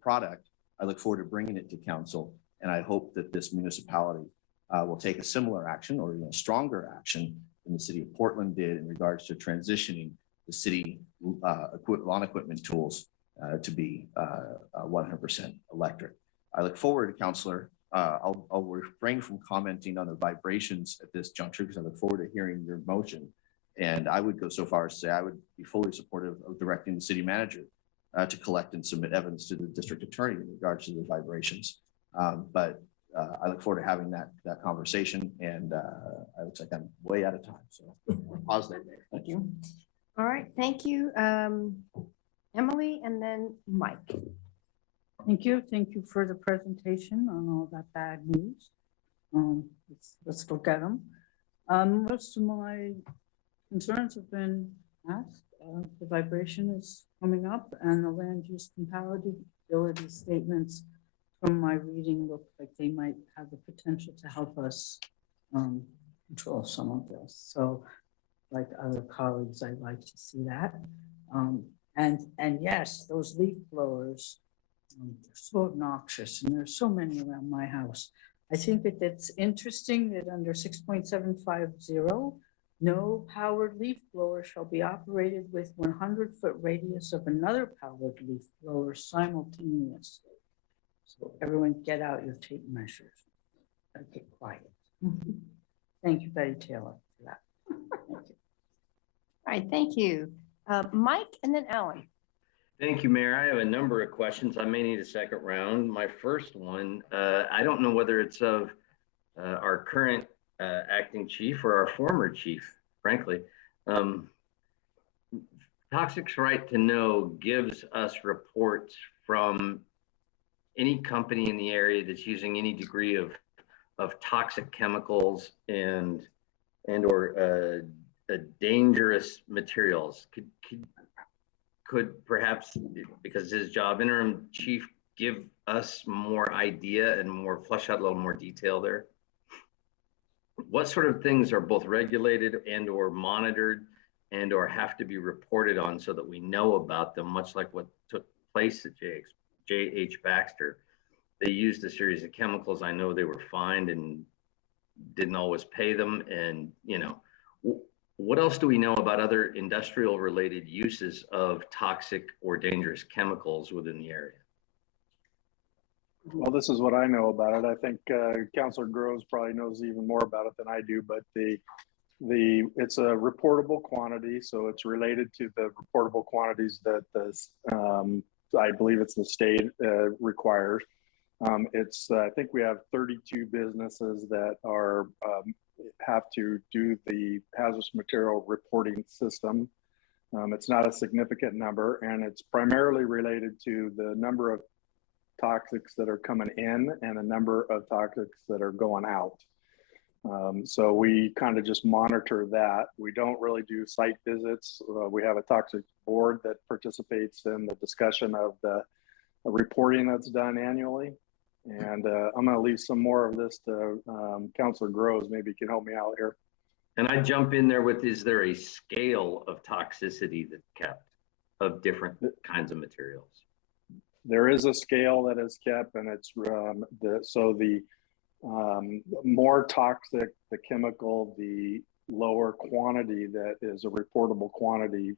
product, I look forward to bringing it to council. And I hope that this municipality will take a similar action or even a stronger action than the city of Portland did in regards to transitioning the city lawn equipment tools to be 100% electric. I look forward, Councillor. I'll refrain from commenting on the vibrations at this juncture because I look forward to hearing your motion. And I would go so far as to say I would be fully supportive of directing the city manager to collect and submit evidence to the district attorney in regards to the vibrations. But I look forward to having that conversation. And it looks like I'm way out of time. So pause there. Thank you. All right, thank you. Emily and then Mike. Thank you. Thank you for the presentation on all that bad news. Let's look at them. Most of my concerns have been asked. The vibration is coming up and the land use compatibility statements from my reading look like they might have the potential to help us control some of this. So like other colleagues, I'd like to see that. And yes, those leaf blowers, they're so obnoxious and there's so many around my house. I think that it's interesting that under 6.750, no powered leaf blower shall be operated with 100-foot radius of another powered leaf blower simultaneously. So everyone get out your tape measures. Get quiet. Thank you, Betty Taylor, for that. Thank you. All right, thank you. Mike and then Alan. Thank you, Mayor. I have a number of questions. I may need a second round. My first one, I don't know whether it's of our current acting chief or our former chief, frankly. Toxic's Right to Know gives us reports from any company in the area that's using any degree of toxic chemicals and or dangerous materials. Could perhaps, because his job, interim chief, give us more idea and more flesh out a little more detail there? What sort of things are both regulated and or monitored and or have to be reported on so that we know about them, much like what took place at J.H. Baxter? They used a series of chemicals. I know they were fined and didn't always pay them. And, you know, what else do we know about other industrial related uses of toxic or dangerous chemicals within the area? Well, this is what I know about it. I think Councilor Groves probably knows even more about it than I do, but it's a reportable quantity. So it's related to the reportable quantities that I believe it's the state requires. I think we have 32 businesses that are have to do the hazardous material reporting system. It's not a significant number, and it's primarily related to the number of toxics that are coming in and a number of toxics that are going out. So we kind of just monitor that. We don't really do site visits. We have a toxic board that participates in the discussion of the reporting that's done annually. And I'm going to leave some more of this to Councilor Groves. Maybe you can help me out here. And I jump in there with, is there a scale of toxicity that's kept of different kinds of materials? There is a scale that is kept, and it's the more toxic the chemical, the lower quantity that is a reportable quantity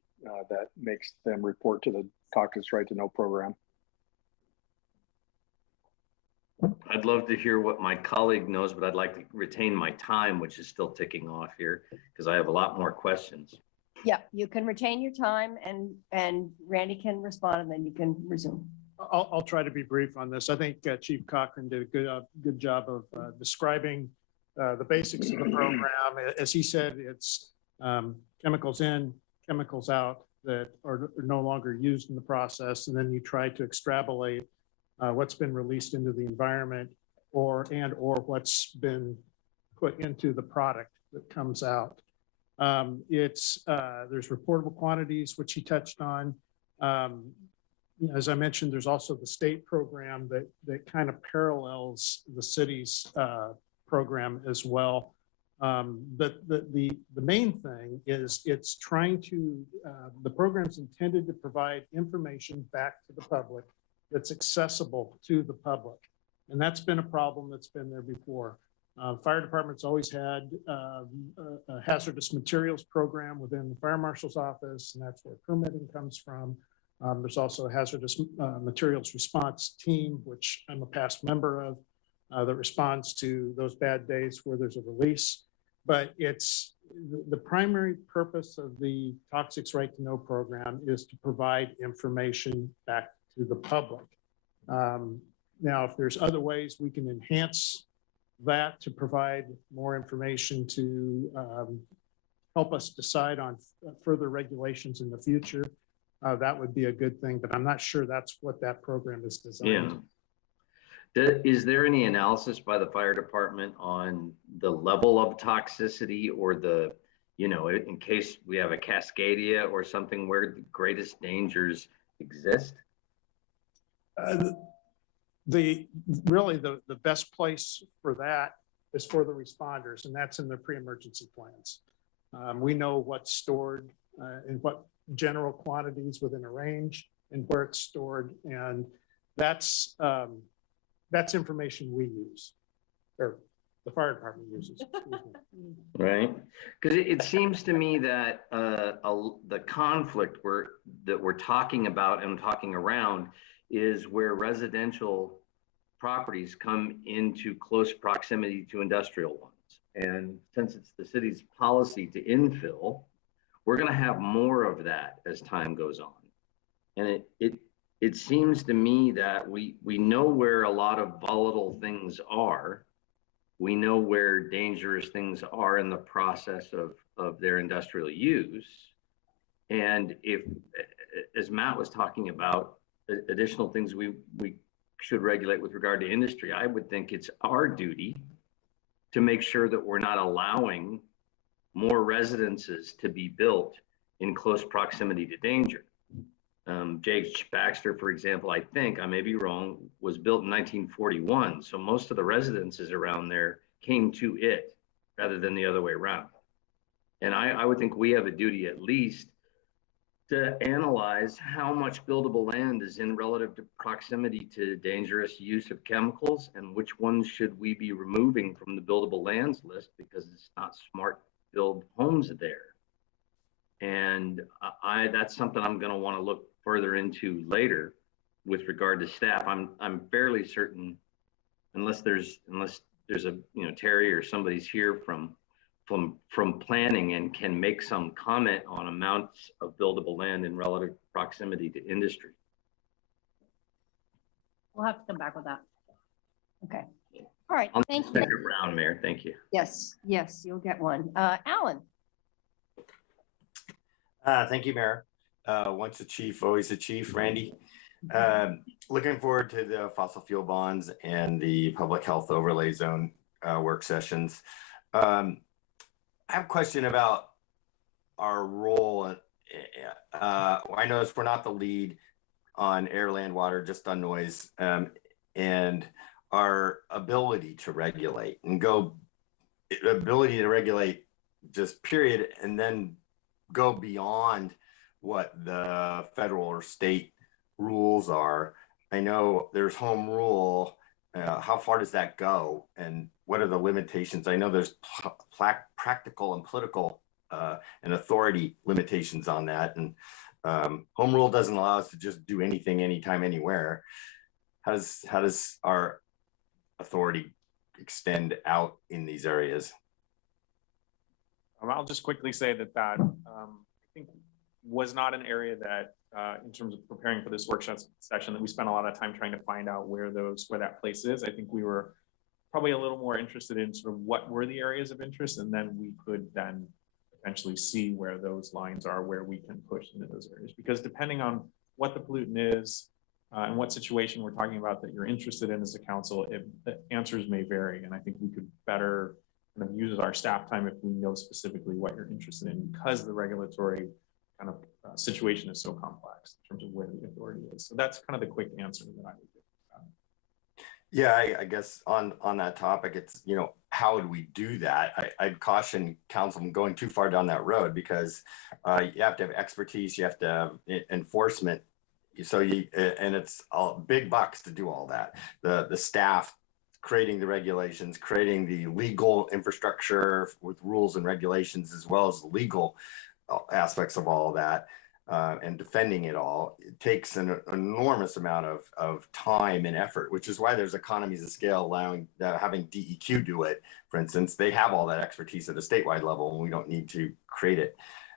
that makes them report to the Toxics Right to Know program. I'd love to hear what my colleague knows, but I'd like to retain my time, which is still ticking off here, because I have a lot more questions. Yeah, you can retain your time and Randy can respond and then you can resume. I'll try to be brief on this. I think Chief Cochran did a good job of describing the basics of the program. As he said, it's chemicals in, chemicals out that are no longer used in the process. And then you try to extrapolate what's been released into the environment or what's been put into the product that comes out. There's reportable quantities, which he touched on. As I mentioned, there's also the state program that kind of parallels the city's program as well. But the main thing is it's trying to, the program's intended to provide information back to the public that's accessible to the public. And that's been a problem that's been there before. Fire department's always had a hazardous materials program within the fire marshal's office, and that's where permitting comes from. There's also a hazardous materials response team, which I'm a past member of, that responds to those bad days where there's a release. But it's the primary purpose of the Toxics Right to Know program is to provide information back to the public. Now, if there's other ways we can enhance that to provide more information to help us decide on further regulations in the future, that would be a good thing, but I'm not sure that's what that program is designed. Yeah. Is there any analysis by the fire department on the level of toxicity or the, in case we have a Cascadia or something where the greatest dangers exist? Really the best place for that is for the responders, and that's in their pre-emergency plans. We know what's stored in what general quantities within a range and where it's stored, and that's information we use, or the fire department uses. Right, because it seems to me that the conflict that we're talking about and talking around is where residential properties come into close proximity to industrial ones. And since it's the city's policy to infill, we're going to have more of that as time goes on. And it seems to me that we know where a lot of volatile things are. We know where dangerous things are in the process of their industrial use. And if, as Matt was talking about, additional things we should regulate with regard to industry, I would think it's our duty to make sure that we're not allowing more residences to be built in close proximity to danger. J.H. Baxter, for example, I think, I may be wrong, was built in 1941. So most of the residences around there came to it rather than the other way around. And I would think we have a duty at least to analyze how much buildable land is in relative to proximity to dangerous use of chemicals and which ones should we be removing from the buildable lands list because it's not smart to build homes there. And that's something I'm going to want to look further into later with regard to staff. I'm fairly certain, unless there's a Terry or somebody's here from planning and can make some comment on amounts of buildable land in relative proximity to industry. We'll have to come back with that. Okay. All right. Thank you. Second round, Mayor. Thank you. Yes, you'll get one. Alan. Thank you, Mayor. Once a chief, always a chief. Randy. Looking forward to the fossil fuel bonds and the public health overlay zone work sessions. I have a question about our role. I noticed we're not the lead on air, land, water, just on noise, and our ability to regulate just period, and then go beyond what the federal or state rules are. I know there's home rule. How far does that go, and what are the limitations? I know there's practical and political and authority limitations on that, and home rule doesn't allow us to just do anything, anytime, anywhere. How does our authority extend out in these areas? I'll just quickly say that I think was not an area that, in terms of preparing for this workshop session, that we spent a lot of time trying to find out where that place is. I think we were probably a little more interested in sort of what were the areas of interest, and then we could then potentially see where those lines are, where we can push into those areas. Because depending on what the pollutant is and what situation we're talking about that you're interested in as a council, the answers may vary. And I think we could better kind of use our staff time if we know specifically what you're interested in, because the regulatory kind of situation is so complex in terms of where the authority is. So that's kind of the quick answer that I would give. Yeah, I guess on that topic, it's, how would we do that? I'd caution council from going too far down that road, because you have to have expertise, you have to have enforcement. And it's all big bucks to do all that. The staff creating the regulations, creating the legal infrastructure with rules and regulations, as well as the legal aspects of all of that, and defending it all. It takes an enormous amount of time and effort, which is why there's economies of scale allowing having DEQ do it. For instance, they have all that expertise at a statewide level, and we don't need to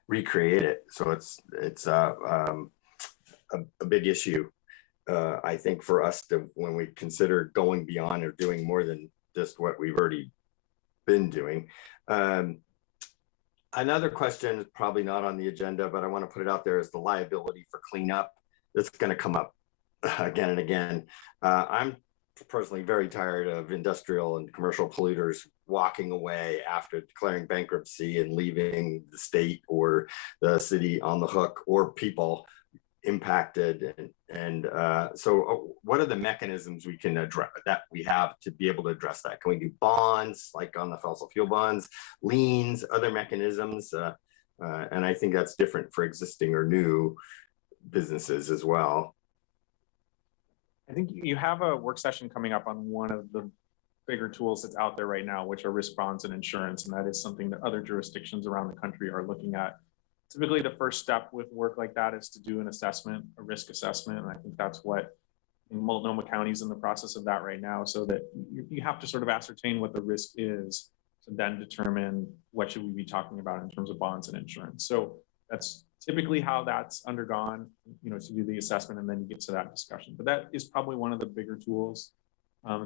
recreate it. So it's a big issue, I think, for us to, when we consider going beyond or doing more than just what we've already been doing. Another question is probably not on the agenda, but I want to put it out there, is the liability for cleanup. That's going to come up again and again. I'm personally very tired of industrial and commercial polluters walking away after declaring bankruptcy and leaving the state or the city on the hook, or people impacted. So what are the mechanisms we can address that we have to be able to address that? Can we do bonds, like on the fossil fuel bonds, liens, other mechanisms? And I think that's different for existing or new businesses as well. I think you have a work session coming up on one of the bigger tools that's out there right now, which are risk bonds and insurance. And that is something that other jurisdictions around the country are looking at. Typically, the first step with work like that is to do an assessment, a risk assessment. And I think that's what Multnomah County is in the process of that right now, so that you have to sort of ascertain what the risk is to then determine what should we be talking about in terms of bonds and insurance. So that's typically how that's undergone, to do the assessment, and then you get to that discussion. But that is probably one of the bigger tools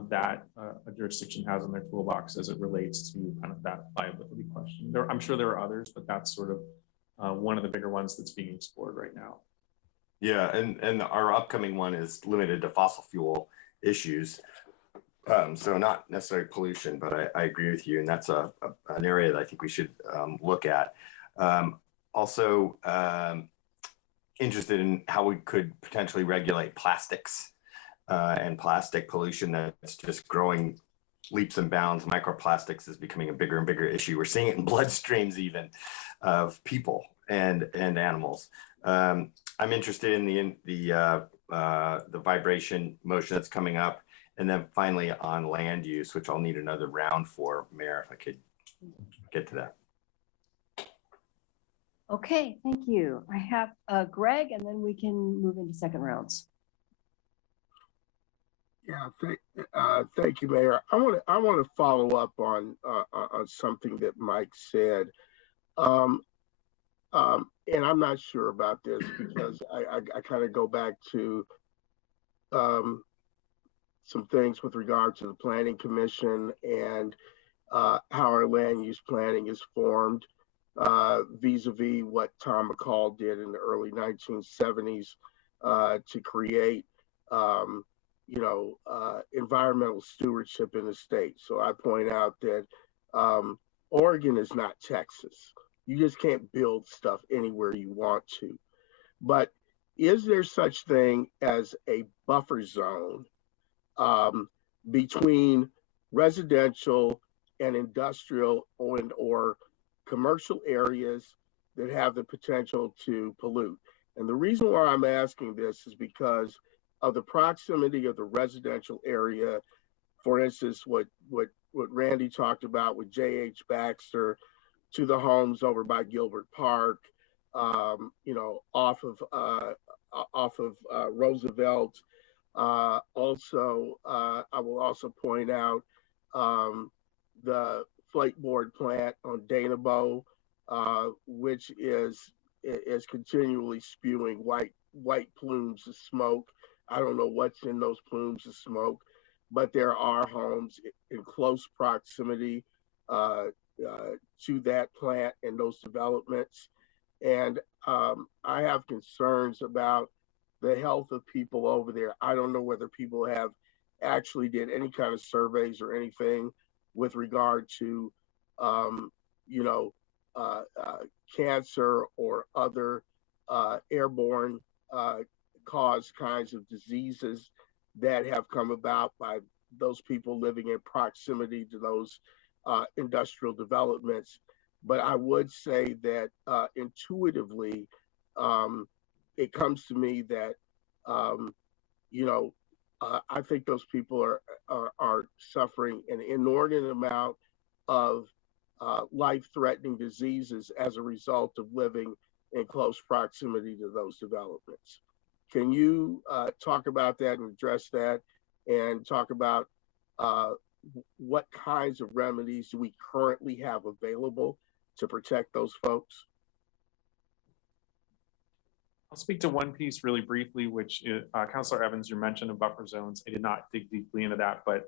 that a jurisdiction has in their toolbox as it relates to kind of that liability question. I'm sure there are others, but that's sort of one of the bigger ones that's being explored right now. Yeah, and our upcoming one is limited to fossil fuel issues. So not necessarily pollution, but I agree with you. And that's an area that I think we should look at. Also interested in how we could potentially regulate plastics and plastic pollution that's just growing leaps and bounds. Microplastics is becoming a bigger and bigger issue. We're seeing it in bloodstreams even of people and animals. I'm interested in the vibration motion that's coming up. And then finally on land use, which I'll need another round for, Mayor, if I could get to that. Okay, thank you. I have Greg, and then we can move into second rounds. Yeah, thank you, Mayor. I want to follow up on something that Mike said, and I'm not sure about this because I kind of go back to some things with regard to the Planning Commission and how our land use planning is formed vis-a-vis what Tom McCall did in the early 1970s to create environmental stewardship in the state. So I point out that Oregon is not Texas. You just can't build stuff anywhere you want to. But is there such thing as a buffer zone between residential and industrial or commercial areas that have the potential to pollute? And the reason why I'm asking this is because of the proximity of the residential area. For instance, what Randy talked about with J.H. Baxter to the homes over by Gilbert Park, you know, off of Roosevelt. Also, I will also point out the flake board plant on Danabo, which is continually spewing white plumes of smoke. I don't know what's in those plumes of smoke, but there are homes in close proximity to that plant and those developments. And I have concerns about the health of people over there. I don't know whether people have actually did any kind of surveys or anything with regard to, you know, cancer or other airborne cause kinds of diseases that have come about by those people living in proximity to those industrial developments. But I would say that intuitively, it comes to me that, you know, I think those people are suffering an inordinate amount of life-threatening diseases as a result of living in close proximity to those developments. Can you talk about that and address that, and talk about what kinds of remedies do we currently have available to protect those folks? I'll speak to one piece really briefly, which is, Councilor Evans, you mentioned of buffer zones. I did not dig deeply into that, but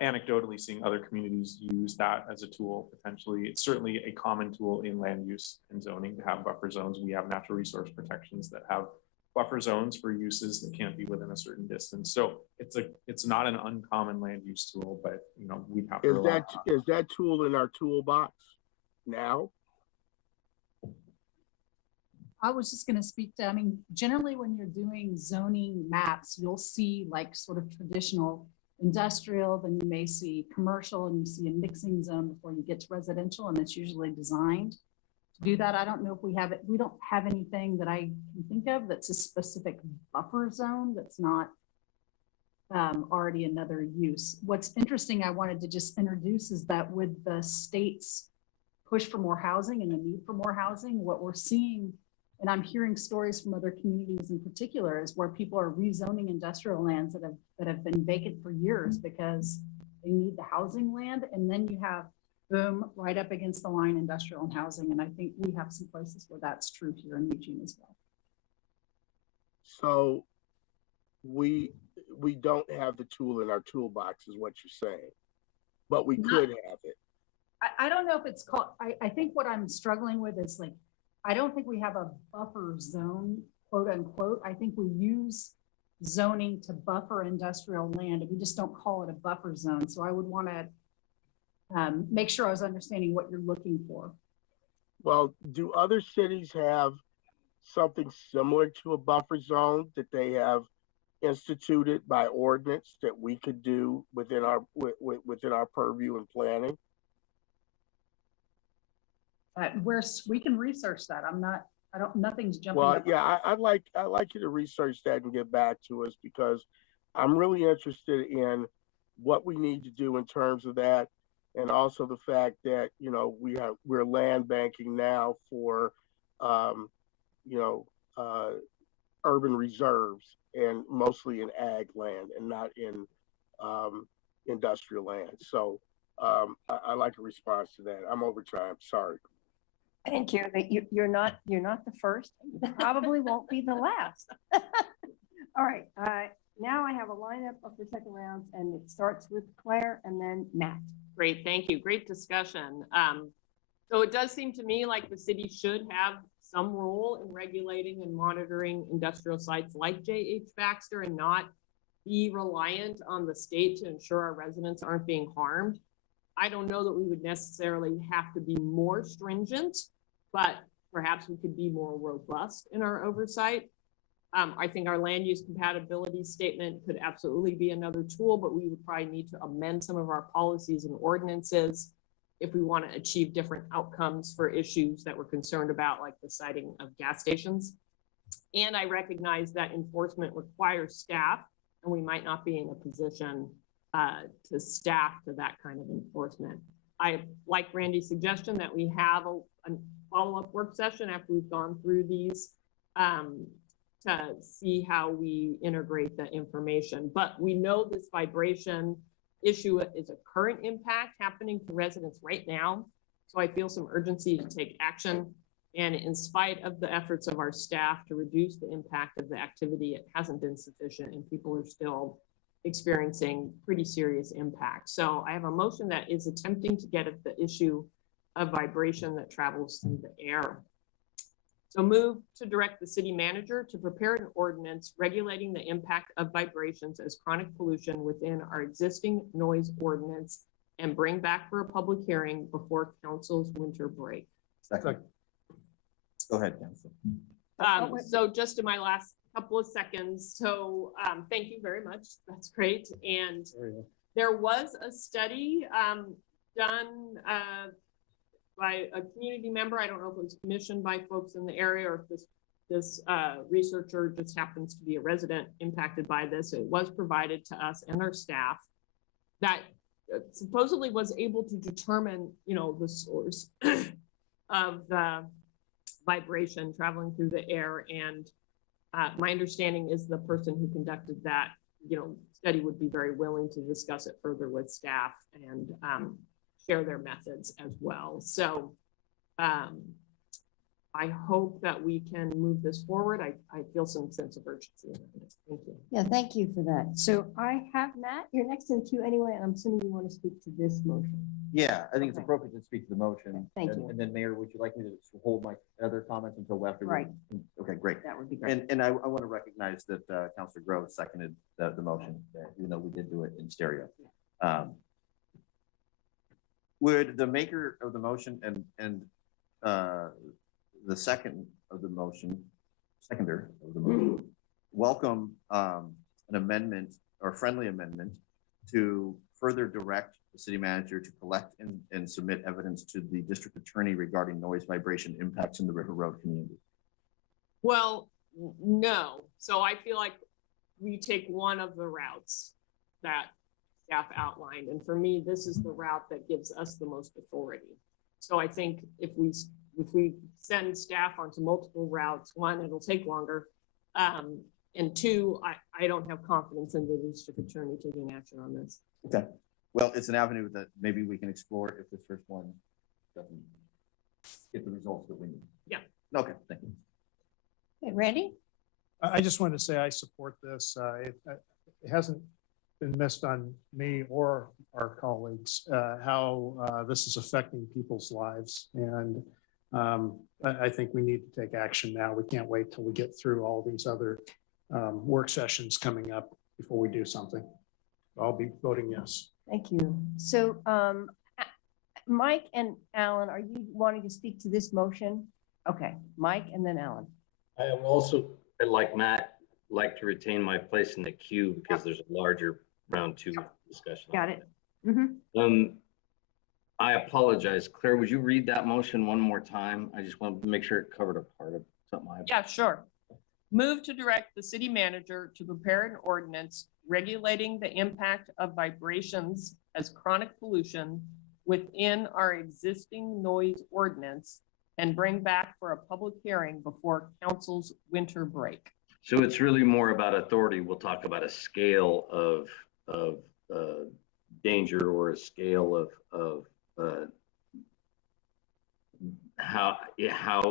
anecdotally seeing other communities use that as a tool, potentially. It's certainly a common tool in land use and zoning to have buffer zones. We have natural resource protections that have buffer zones for uses that can't be within a certain distance. So it's not an uncommon land use tool, but you know, we'd have to is that tool in our toolbox now? I was just going to speak to, I mean, generally when you're doing zoning maps, you'll see like sort of traditional industrial, then you may see commercial, and you see a mixing zone before you get to residential, and it's usually designed to do that. I don't know if we have it. We don't have anything that I can think of that's a specific buffer zone that's not already another use. What's interesting, I wanted to just introduce, is that with the state's push for more housing and the need for more housing, what we're seeing, and I'm hearing stories from other communities in particular, is where people are rezoning industrial lands that have been vacant for years because they need the housing land. And then you have, boom, right up against the line, industrial and housing. And I think we have some places where that's true here in Eugene as well. So we don't have the tool in our toolbox, is what you're saying, but we could have it. I don't know if it's called, I think what I'm struggling with is like, I don't think we have a buffer zone, quote unquote. I think we use zoning to buffer industrial land, and we just don't call it a buffer zone. So I would want to make sure I was understanding what you're looking for. Well, do other cities have something similar to a buffer zone that they have instituted by ordinance that we could do within our purview and planning? Where we can research that. Nothing's jumping. Well, yeah, I'd like you to research that and get back to us, because I'm really interested in what we need to do in terms of that. And also the fact that, you know, we're land banking now for, you know, urban reserves, and mostly in ag land and not in industrial land. So I like a response to that. I'm over time, sorry. Thank you. You're not the first. You probably won't be the last. All right. Now I have a lineup of the second rounds, and it starts with Claire and then Matt. Great, thank you. Great discussion. So it does seem to me like the city should have some role in regulating and monitoring industrial sites like J.H. Baxter, and not be reliant on the state to ensure our residents aren't being harmed. I don't know that we would necessarily have to be more stringent, but perhaps we could be more robust in our oversight. I think our land use compatibility statement could absolutely be another tool, but we would probably need to amend some of our policies and ordinances if we want to achieve different outcomes for issues that we're concerned about, like the siting of gas stations. And I recognize that enforcement requires staff, and we might not be in a position to staff to that kind of enforcement. I like Randy's suggestion that we have a follow-up work session after we've gone through these to see how we integrate the information. But we know this vibration issue is a current impact happening to residents right now. So I feel some urgency to take action. And in spite of the efforts of our staff to reduce the impact of the activity, it hasn't been sufficient and people are still experiencing pretty serious impact. So I have a motion that is attempting to get at the issue of vibration that travels through the air. So move to direct the city manager to prepare an ordinance regulating the impact of vibrations as chronic pollution within our existing noise ordinance and bring back for a public hearing before council's winter break. Second. Go ahead, Council. So just in my last couple of seconds. So thank you very much. That's great. And there was a study done by a community member. I don't know if it was commissioned by folks in the area or if this researcher just happens to be a resident impacted by this. It was provided to us and our staff that supposedly was able to determine, the source of the vibration traveling through the air. And my understanding is the person who conducted that, study would be very willing to discuss it further with staff and share their methods as well. So I hope that we can move this forward. I feel some sense of urgency. Thank you. Yeah, thank you for that. So I have Matt, you're next in the queue anyway, and I'm assuming you want to speak to this motion. Yeah, I think it's Okay. appropriate to speak to the motion. Thank and, you. And then Mayor, would you like me to hold my other comments until after? Right. Okay, great. That would be great. And I want to recognize that Councilor Grove seconded the motion, even though we did do it in stereo. Would the maker of the motion and the second of the motion, seconder of the motion, welcome an amendment or friendly amendment to further direct the city manager to collect and submit evidence to the district attorney regarding noise vibration impacts in the River Road community? Well, no. So I feel like we take one of the routes that staff outlined. And for me, this is the route that gives us the most authority. So I think if we send staff onto multiple routes, one, it'll take longer. And two, I don't have confidence in the district attorney taking action on this. Okay. Well, it's an avenue that maybe we can explore if this first one doesn't get the results that we need. Yeah. Okay, thank you. Okay, Randy? I just wanted to say I support this. It hasn't been missed on me or our colleagues how this is affecting people's lives. And I think we need to take action now. We can't wait till we get through all these other work sessions coming up before we do something. I'll be voting yes. Thank you. So Mike and Alan, are you wanting to speak to this motion? Okay, Mike and then Alan. I am also, like Matt, like to retain my place in the queue because there's a larger round two discussion. Got it. Mm-hmm. I apologize. Claire, would you read that motion one more time? I just wanted to make sure it covered a part of something. Yeah, sure. Move to direct the city manager to prepare an ordinance regulating the impact of vibrations as chronic pollution within our existing noise ordinance and bring back for a public hearing before council's winter break. So it's really more about authority. We'll talk about a scale of danger or a scale of how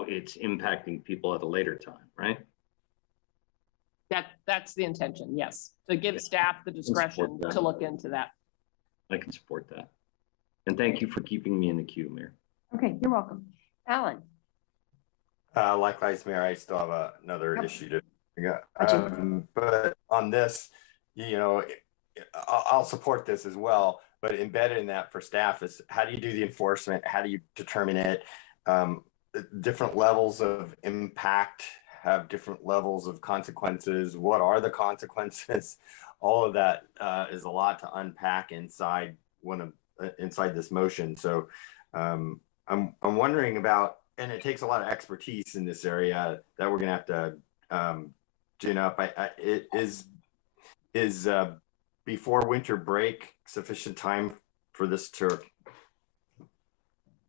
it's impacting people at a later time, right? That's the intention, yes. To give staff the discretion to look into that. I can support that. And thank you for keeping me in the queue, Mayor. Okay, you're welcome. Alan? Likewise, Mayor, I still have another issue to bring up. But on this, I'll support this as well, but embedded in that for staff is how do you do the enforcement? How do you determine it? Different levels of impact have different levels of consequences. What are the consequences? All of that is a lot to unpack inside inside this motion. So I'm wondering about, and it takes a lot of expertise in this area that we're gonna have to gin up. It is before winter break sufficient time for this to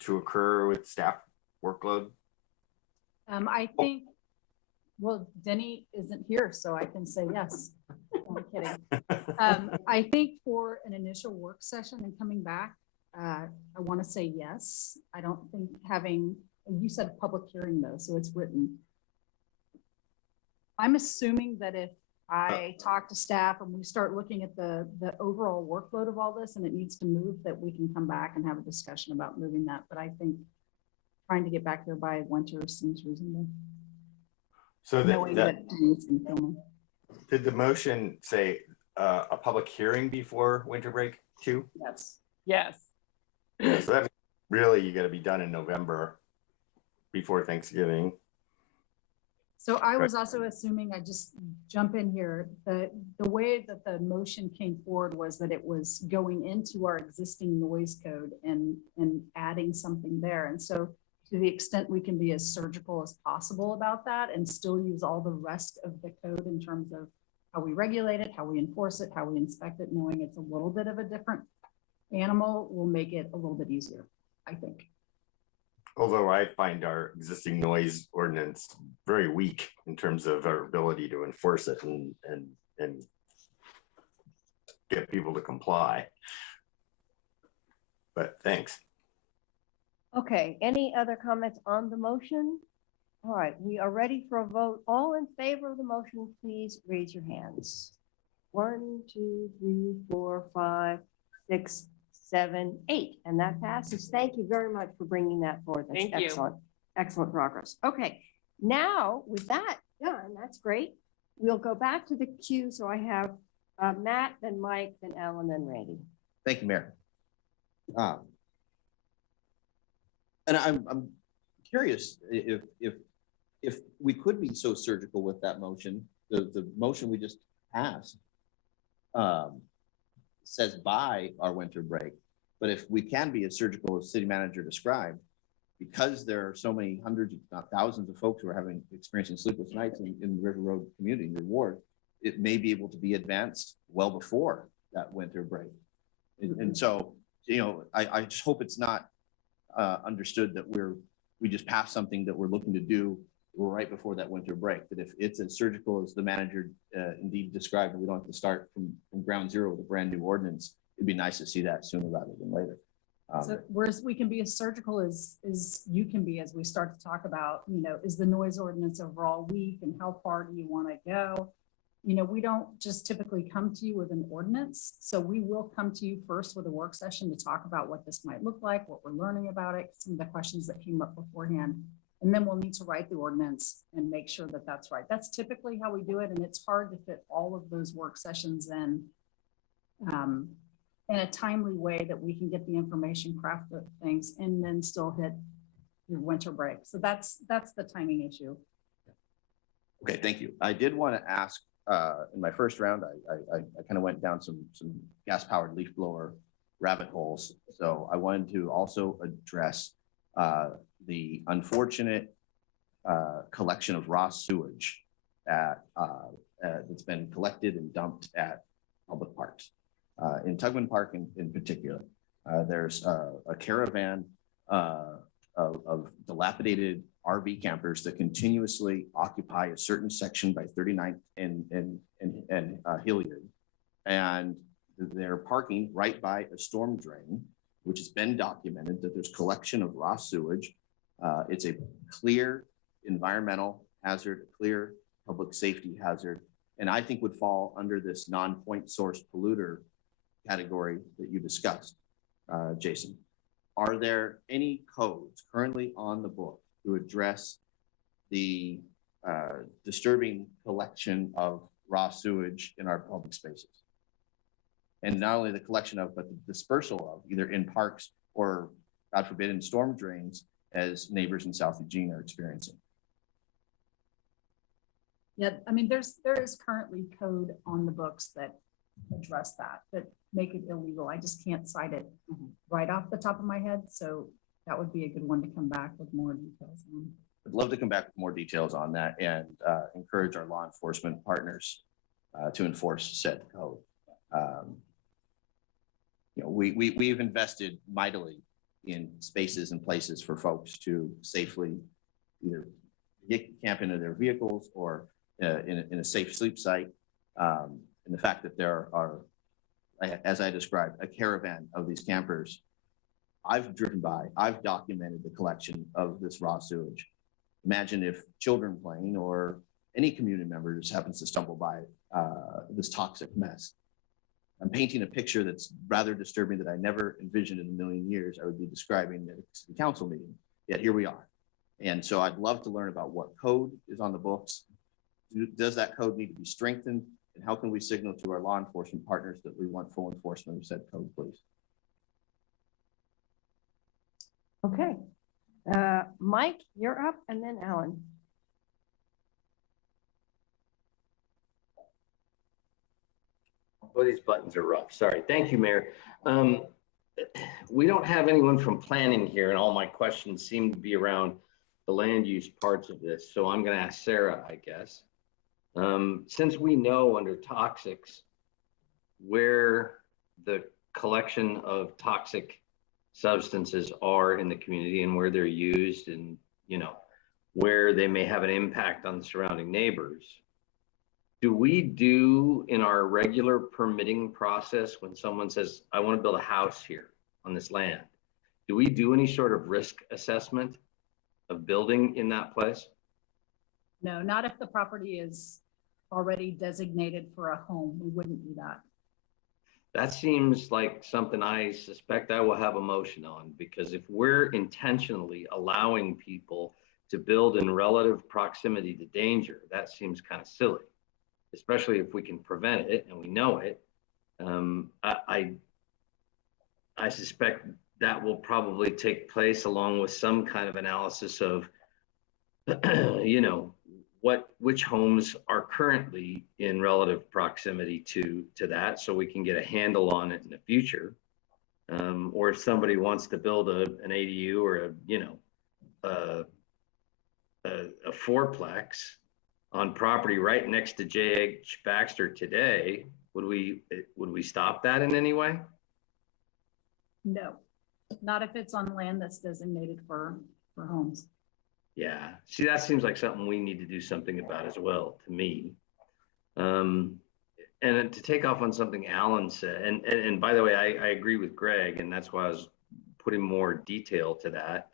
occur with staff workload? I think, well, Denny isn't here, so I can say yes. I'm kidding. I think for an initial work session and coming back, I want to say yes. I don't think having, you said public hearing though, so it's written. I'm assuming that if I talk to staff and we start looking at the overall workload of all this and it needs to move, that we can come back and have a discussion about moving that. But I think trying to get back there by winter seems reasonable. So Knowing that it's been filming. Did the motion say a public hearing before winter break too? Yes. Yes. So that means really you got to be done in November before Thanksgiving. So I was also assuming, I just jump in here, the way that the motion came forward was that it was going into our existing noise code and adding something there. And so to the extent we can be as surgical as possible about that and still use all the rest of the code in terms of how we regulate it, how we enforce it, how we inspect it, knowing it's a little bit of a different animal will make it a little bit easier, I think. Although I find our existing noise ordinance very weak in terms of our ability to enforce it and get people to comply. But thanks. Okay, any other comments on the motion? All right, we are ready for a vote. All in favor of the motion, please raise your hands. 1, 2, 3, 4, 5, 6, 7, 8, and that passes. Thank you very much for bringing that forward. That's Thank you. excellent. Excellent progress. Okay, now with that done, that's great. We'll go back to the queue. So I have Matt, then Mike, then Alan, then Randy. Thank you, Mayor. And I'm curious if we could be so surgical with that motion, the motion we just passed says by our winter break, but if we can be as surgical as city manager described, because there are so many hundreds, if not thousands of folks who are experiencing sleepless nights in the River Road community, your ward, it may be able to be advanced well before that winter break. And so, you know, I just hope it's not understood that we just passed something that we're looking to do right before that winter break, that if it's as surgical as the manager indeed described, and we don't have to start from ground zero with a brand new ordinance, it'd be nice to see that sooner rather than later. So whereas we can be as surgical as you can be as we start to talk about, you know, is the noise ordinance overall weak and how far do you want to go? You know, we don't just typically come to you with an ordinance. So we will come to you first with a work session to talk about what this might look like, what we're learning about it, some of the questions that came up beforehand. And then we'll need to write the ordinance and make sure that that's right. That's typically how we do it. And it's hard to fit all of those work sessions in a timely way that we can get the information, craft the things, and then still hit your winter break. So that's the timing issue. Okay, thank you. I did want to ask, in my first round, I kind of went down some gas-powered leaf blower rabbit holes. So I wanted to also address the unfortunate collection of raw sewage that's been collected and dumped at public parks. In Tugman Park in particular, there's a caravan of dilapidated RV campers that continuously occupy a certain section by 39th and Hilliard. And they're parking right by a storm drain, which has been documented that there's collection of raw sewage. It's a clear environmental hazard, clear public safety hazard, and I think would fall under this non-point source polluter category that you discussed, Jason. Are there any codes currently on the book to address the disturbing collection of raw sewage in our public spaces? And not only the collection of, but the dispersal of, either in parks or, God forbid, in storm drains, as neighbors in South Eugene are experiencing. Yeah, I mean, there is currently code on the books that address that make it illegal. I just can't cite it right off the top of my head. So that would be a good one to come back with more details on. I'd love to come back with more details on that and encourage our law enforcement partners to enforce said code. You know, we've invested mightily in spaces and places for folks to safely either camp into their vehicles or in a safe sleep site. And the fact that there are, as I described, a caravan of these campers I've driven by, I've documented the collection of this raw sewage. Imagine if children playing or any community member just happens to stumble by this toxic mess. I'm painting a picture that's rather disturbing that I never envisioned in a million years I would be describing at a city council meeting, yet here we are. And so I'd love to learn about what code is on the books. Does that code need to be strengthened? And how can we signal to our law enforcement partners that we want full enforcement of said code, please? Okay. Mike, you're up, and then Alan. Oh, these buttons are rough. Sorry. Thank you, Mayor. We don't have anyone from planning here, and all my questions seem to be around the land use parts of this. So I'm going to ask Sarah, I guess. Since we know under toxics where the collection of toxic substances are in the community and where they're used and, you know, where they may have an impact on the surrounding neighbors, do we do in our regular permitting process when someone says, I want to build a house here on this land, do we do any sort of risk assessment of building in that place? No, not if the property is already designated for a home. We wouldn't do that. That seems like something I suspect I will have a motion on, because if we're intentionally allowing people to build in relative proximity to danger, that seems kind of silly, especially if we can prevent it and we know it. I suspect that will probably take place along with some kind of analysis of, you know, which homes are currently in relative proximity to that, so we can get a handle on it in the future. Or if somebody wants to build an ADU or a fourplex on property right next to J.H. Baxter today, would we stop that in any way? No, not if it's on land that's designated for homes. Yeah, see, that seems like something we need to do something about as well, to me. And to take off on something Alan said, and by the way, I agree with Greg, and that's why I was putting more detail to that.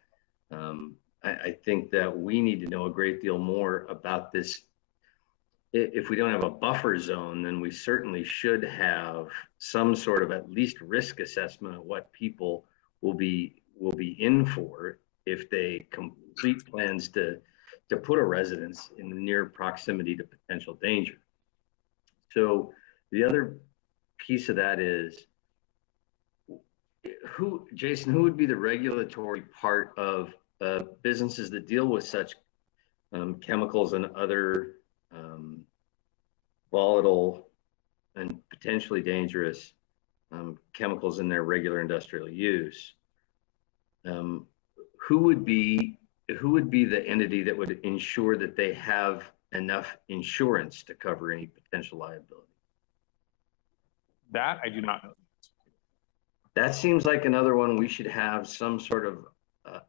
I think that we need to know a great deal more about this. If we don't have a buffer zone, then we certainly should have some sort of at least risk assessment of what people will be in for if they complete plans to put a residence in the near proximity to potential danger. So the other piece of that is, Jason, who would be the regulatory part of businesses that deal with such chemicals and other volatile and potentially dangerous chemicals in their regular industrial use? Who would be the entity that would ensure that they have enough insurance to cover any potential liability? That I do not know. That seems like another one we should have some sort of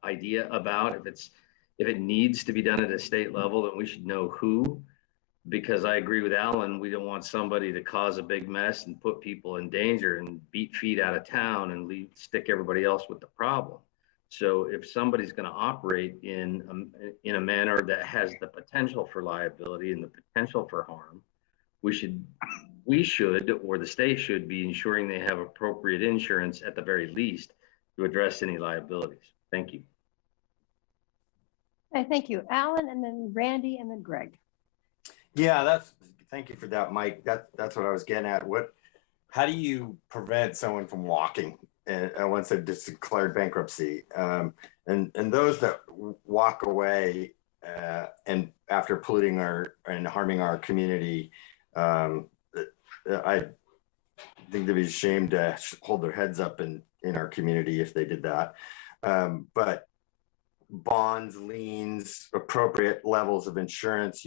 idea about. If it needs to be done at a state level, then we should know who, because I agree with Alan, we don't want somebody to cause a big mess and put people in danger and beat feet out of town and stick everybody else with the problem. So if somebody's going to operate in a manner that has the potential for liability and the potential for harm, we should, or the state should be ensuring they have appropriate insurance at the very least to address any liabilities. Thank you. Okay, thank you. Alan, and then Randy, and then Greg. Yeah, thank you for that, Mike. That's what I was getting at. how do you prevent someone from walking and once they've just declared bankruptcy? And those that walk away and after polluting and harming our community, I think they'd be ashamed to hold their heads up in our community if they did that. But bonds, liens, appropriate levels of insurance,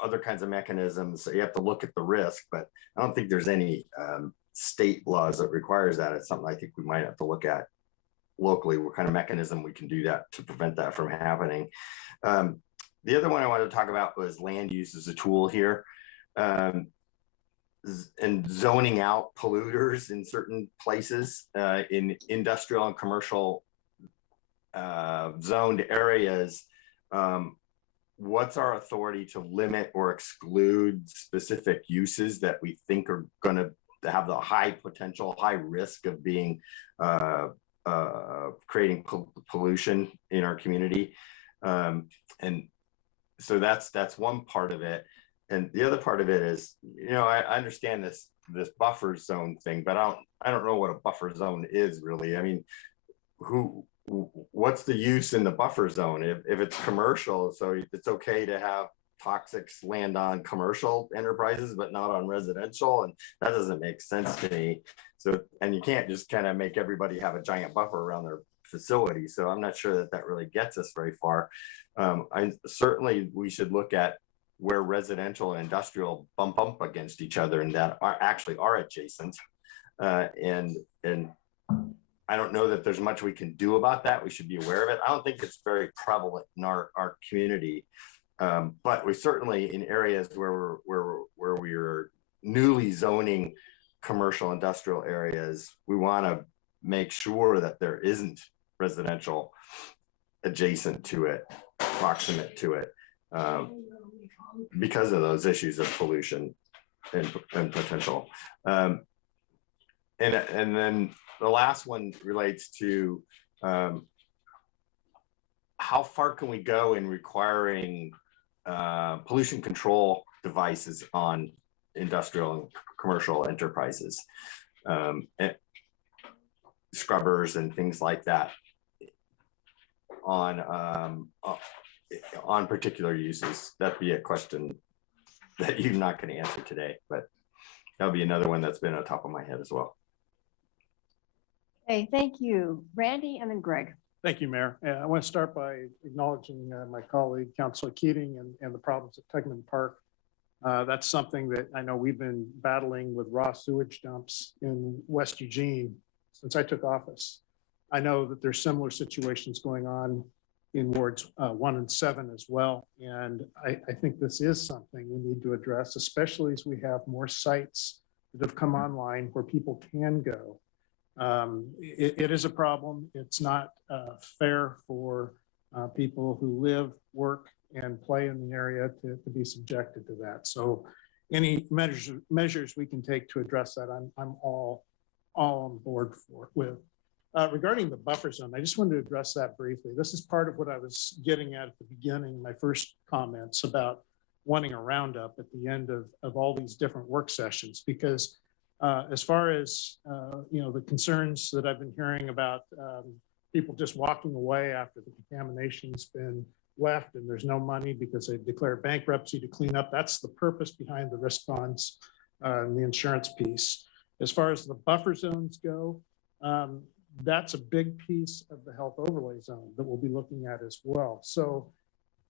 other kinds of mechanisms. So you have to look at the risk, but I don't think there's any state laws that requires that. It's something I think we might have to look at locally, what kind of mechanism we can do that to prevent that from happening. The other one I wanted to talk about was land use as a tool here. And zoning out polluters in certain places in industrial and commercial zoned areas. What's our authority to limit or exclude specific uses that we think are going to have the high potential, high risk of being creating pollution in our community? And so that's one part of it. And the other part of it is, I understand this buffer zone thing, but I don't know what a buffer zone is really. I mean, what's the use in the buffer zone? If it's commercial, so it's okay to have toxics land on commercial enterprises, but not on residential, and that doesn't make sense to me. So, and you can't just kind of make everybody have a giant buffer around their facility. So I'm not sure that really gets us very far. Certainly we should look at where residential and industrial bump up against each other and that are adjacent. And I don't know that there's much we can do about that. We should be aware of it. I don't think it's very prevalent in our community, but we certainly in areas where we're newly zoning commercial industrial areas, we want to make sure that there isn't residential adjacent to it, proximate to it, because of those issues of pollution and potential. And then the last one relates to how far can we go in requiring pollution control devices on industrial and commercial enterprises, and scrubbers and things like that on particular uses. That'd be a question that you're not going to answer today, but that'll be another one that's been on top of my head as well. Okay, thank you. Randy and then Greg. Thank you, Mayor. I want to start by acknowledging my colleague, Councilor Keating, and the problems at Tegman Park. That's something that I know we've been battling with raw sewage dumps in West Eugene since I took office. I know that there's similar situations going on in wards 1 and 7 as well. And I think this is something we need to address, especially as we have more sites that have come online where people can go. It is a problem. It's not fair for people who live, work, and play in the area to be subjected to that. So any measures we can take to address that, I'm all on board with. Regarding the buffer zone, I just wanted to address that briefly. This is part of what I was getting at the beginning, my first comments about wanting a roundup at the end of all these different work sessions, because as far as the concerns that I've been hearing about people just walking away after the contamination's been left and there's no money because they declared bankruptcy to clean up, that's the purpose behind the risk bonds and the insurance piece. As far as the buffer zones go, that's a big piece of the health overlay zone that we'll be looking at as well. So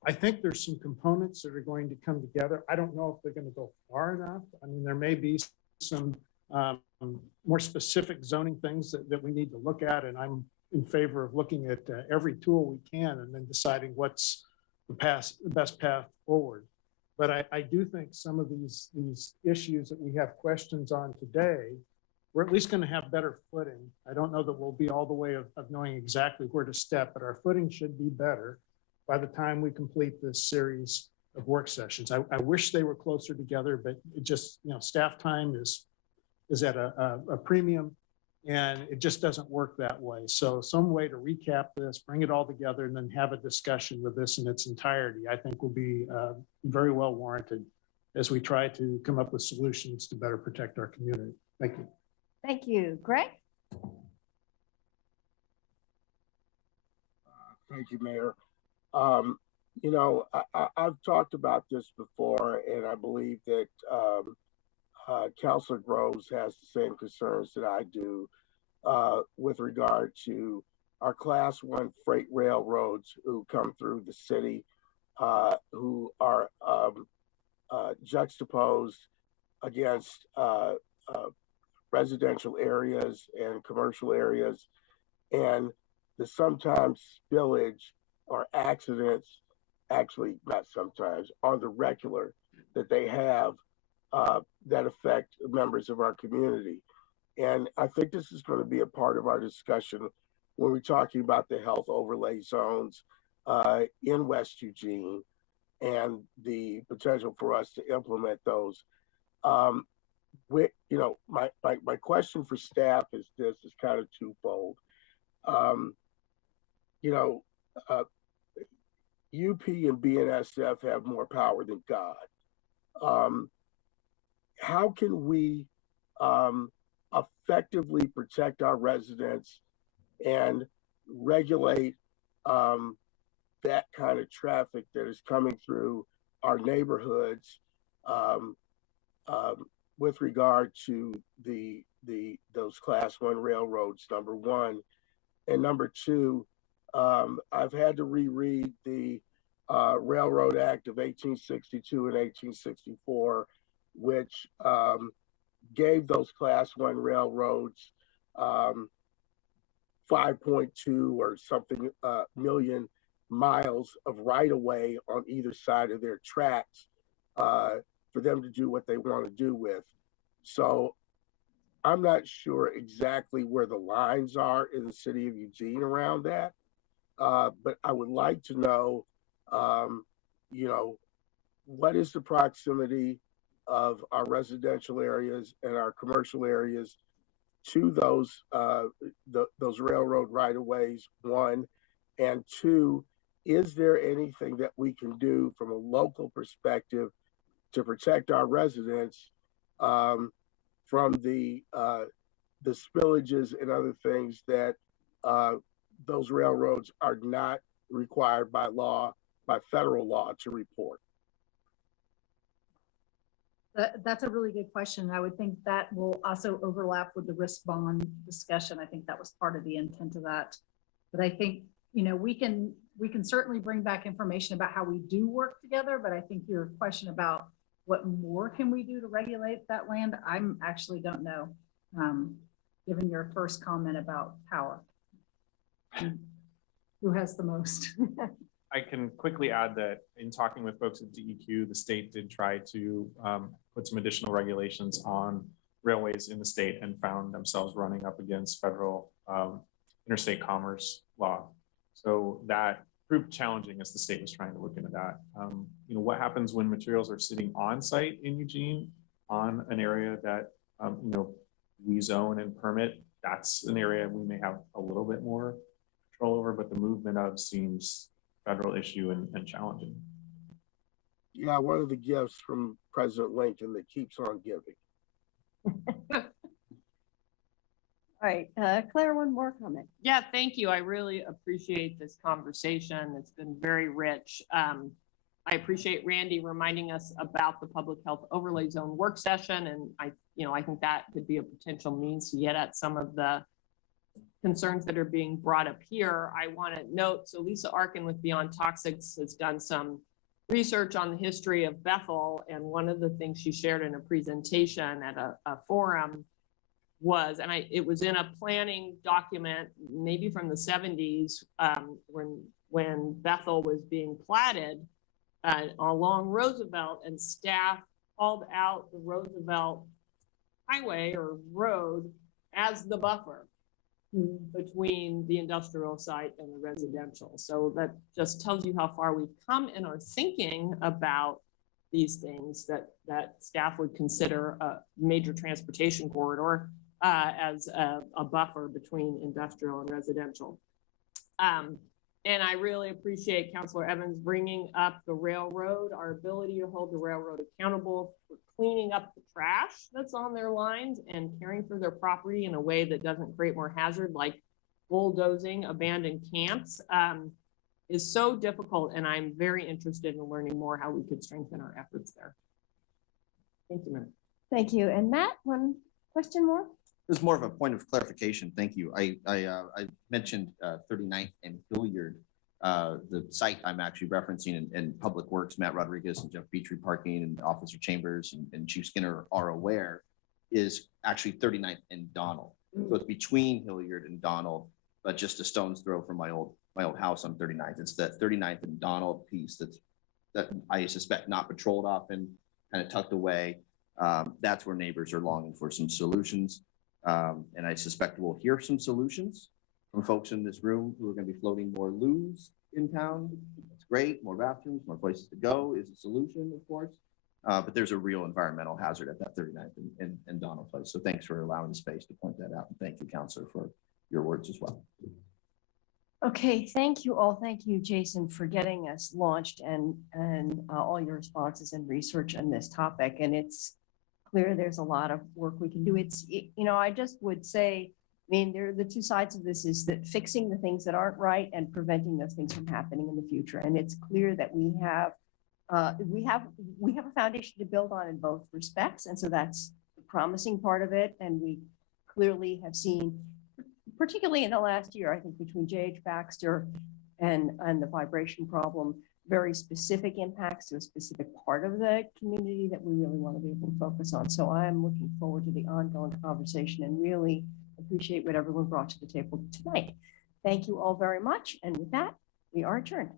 I think there's some components that are going to come together. I don't know if they're going to go far enough. I mean, there may be some more specific zoning things that we need to look at, and I'm in favor of looking at every tool we can and then deciding what's the best path forward. But I do think some of these issues that we have questions on today, we're at least going to have better footing. I don't know that we'll be all the way of knowing exactly where to step, but our footing should be better by the time we complete this series of work sessions. I wish they were closer together, but it just, staff time is at a premium, and it just doesn't work that way. So some way to recap this, bring it all together, and then have a discussion with this in its entirety, I think will be very well warranted as we try to come up with solutions to better protect our community. Thank you. Thank you. Greg? Thank you, Mayor. You know, I've talked about this before, and I believe that Councilor Groves has the same concerns that I do with regard to our Class 1 freight railroads who come through the city, who are juxtaposed against residential areas and commercial areas, and the sometimes spillage or accidents, actually not sometimes, on the regular that they have that affect members of our community. And I think this is going to be a part of our discussion when we're talking about the health overlay zones in West Eugene and the potential for us to implement those. You know, my question for staff is this, is kind of twofold. You know, UP and BNSF have more power than God. How can we effectively protect our residents and regulate that kind of traffic that is coming through our neighborhoods with regard to those Class 1 railroads, number one. And number two, I've had to reread the Railroad Act of 1862 and 1864, which gave those Class 1 railroads 5.2 or something million miles of right-of-way on either side of their tracks for them to do what they want to do with. So I'm not sure exactly where the lines are in the city of Eugene around that, but I would like to know, you know, what is the proximity of our residential areas and our commercial areas to those railroad right-of-ways, one, and two, is there anything that we can do from a local perspective to protect our residents from the spillages and other things that those railroads are not required by law, by federal law, to report? That's a really good question. I would think that will also overlap with the risk bond discussion. I think that was part of the intent of that. But I think, you know, we can certainly bring back information about how we do work together. But I think your question about what more can we do to regulate that land, I'm actually don't know, given your first comment about power. Who has the most? I can quickly add that in talking with folks at DEQ, the state did try to put some additional regulations on railways in the state and found themselves running up against federal interstate commerce law. So that proved challenging as the state was trying to look into that. You know, what happens when materials are sitting on site in Eugene on an area that, you know, we zone and permit? That's an area we may have a little bit more control over, but the movement of seems federal issue and challenging. Yeah, one of the gifts from President Lincoln that keeps on giving. All right, Claire, one more comment. Yeah, thank you. I really appreciate this conversation. It's been very rich. I appreciate Randy reminding us about the public health overlay zone work session. And I think that could be a potential means to get at some of the concerns that are being brought up here. I want to note, so Lisa Arkin with Beyond Toxics has done some research on the history of Bethel. And one of the things she shared in a presentation at a forum was, and it was in a planning document, maybe from the 70s, when Bethel was being platted along Roosevelt, and staff called out the Roosevelt Highway or road as the buffer between the industrial site and the residential. So that just tells you how far we've come in our thinking about these things, that staff would consider a major transportation corridor as a buffer between industrial and residential. And I really appreciate Councilor Evans bringing up the railroad, our ability to hold the railroad accountable for cleaning up the trash that's on their lines and caring for their property in a way that doesn't create more hazard, like bulldozing abandoned camps, is so difficult. And I'm very interested in learning more how we could strengthen our efforts there. Thank you, Mayor. Thank you. And Matt, one question more? It was more of a point of clarification. Thank you. I mentioned 39th and Hilliard. The site I'm actually referencing in Public Works, Matt Rodriguez and Jeff Petrie parking and Officer Chambers and Chief Skinner are aware, is actually 39th and Donald. So it's between Hilliard and Donald, but just a stone's throw from my old house on 39th. It's that 39th and Donald piece that I suspect not patrolled often, kind of tucked away. That's where neighbors are longing for some solutions. And I suspect we'll hear some solutions from folks in this room who are going to be floating more loos in town. That's great. More bathrooms, more places to go is a solution, of course. But there's a real environmental hazard at that 39th and Donald Place. So thanks for allowing the space to point that out. And thank you, Counselor, for your words as well. Okay, thank you all. Thank you, Jason, for getting us launched and all your responses and research on this topic. And it's clear there's a lot of work we can do. I just would say, the two sides of this is that fixing the things that aren't right and preventing those things from happening in the future. And it's clear that we have a foundation to build on in both respects. And so that's the promising part of it. And we clearly have seen, particularly in the last year, I think between J.H. Baxter and the vibration problem, very specific impacts to a specific part of the community that we really want to be able to focus on. So I'm looking forward to the ongoing conversation and really appreciate what everyone brought to the table tonight. Thank you all very much. And with that, we are adjourned.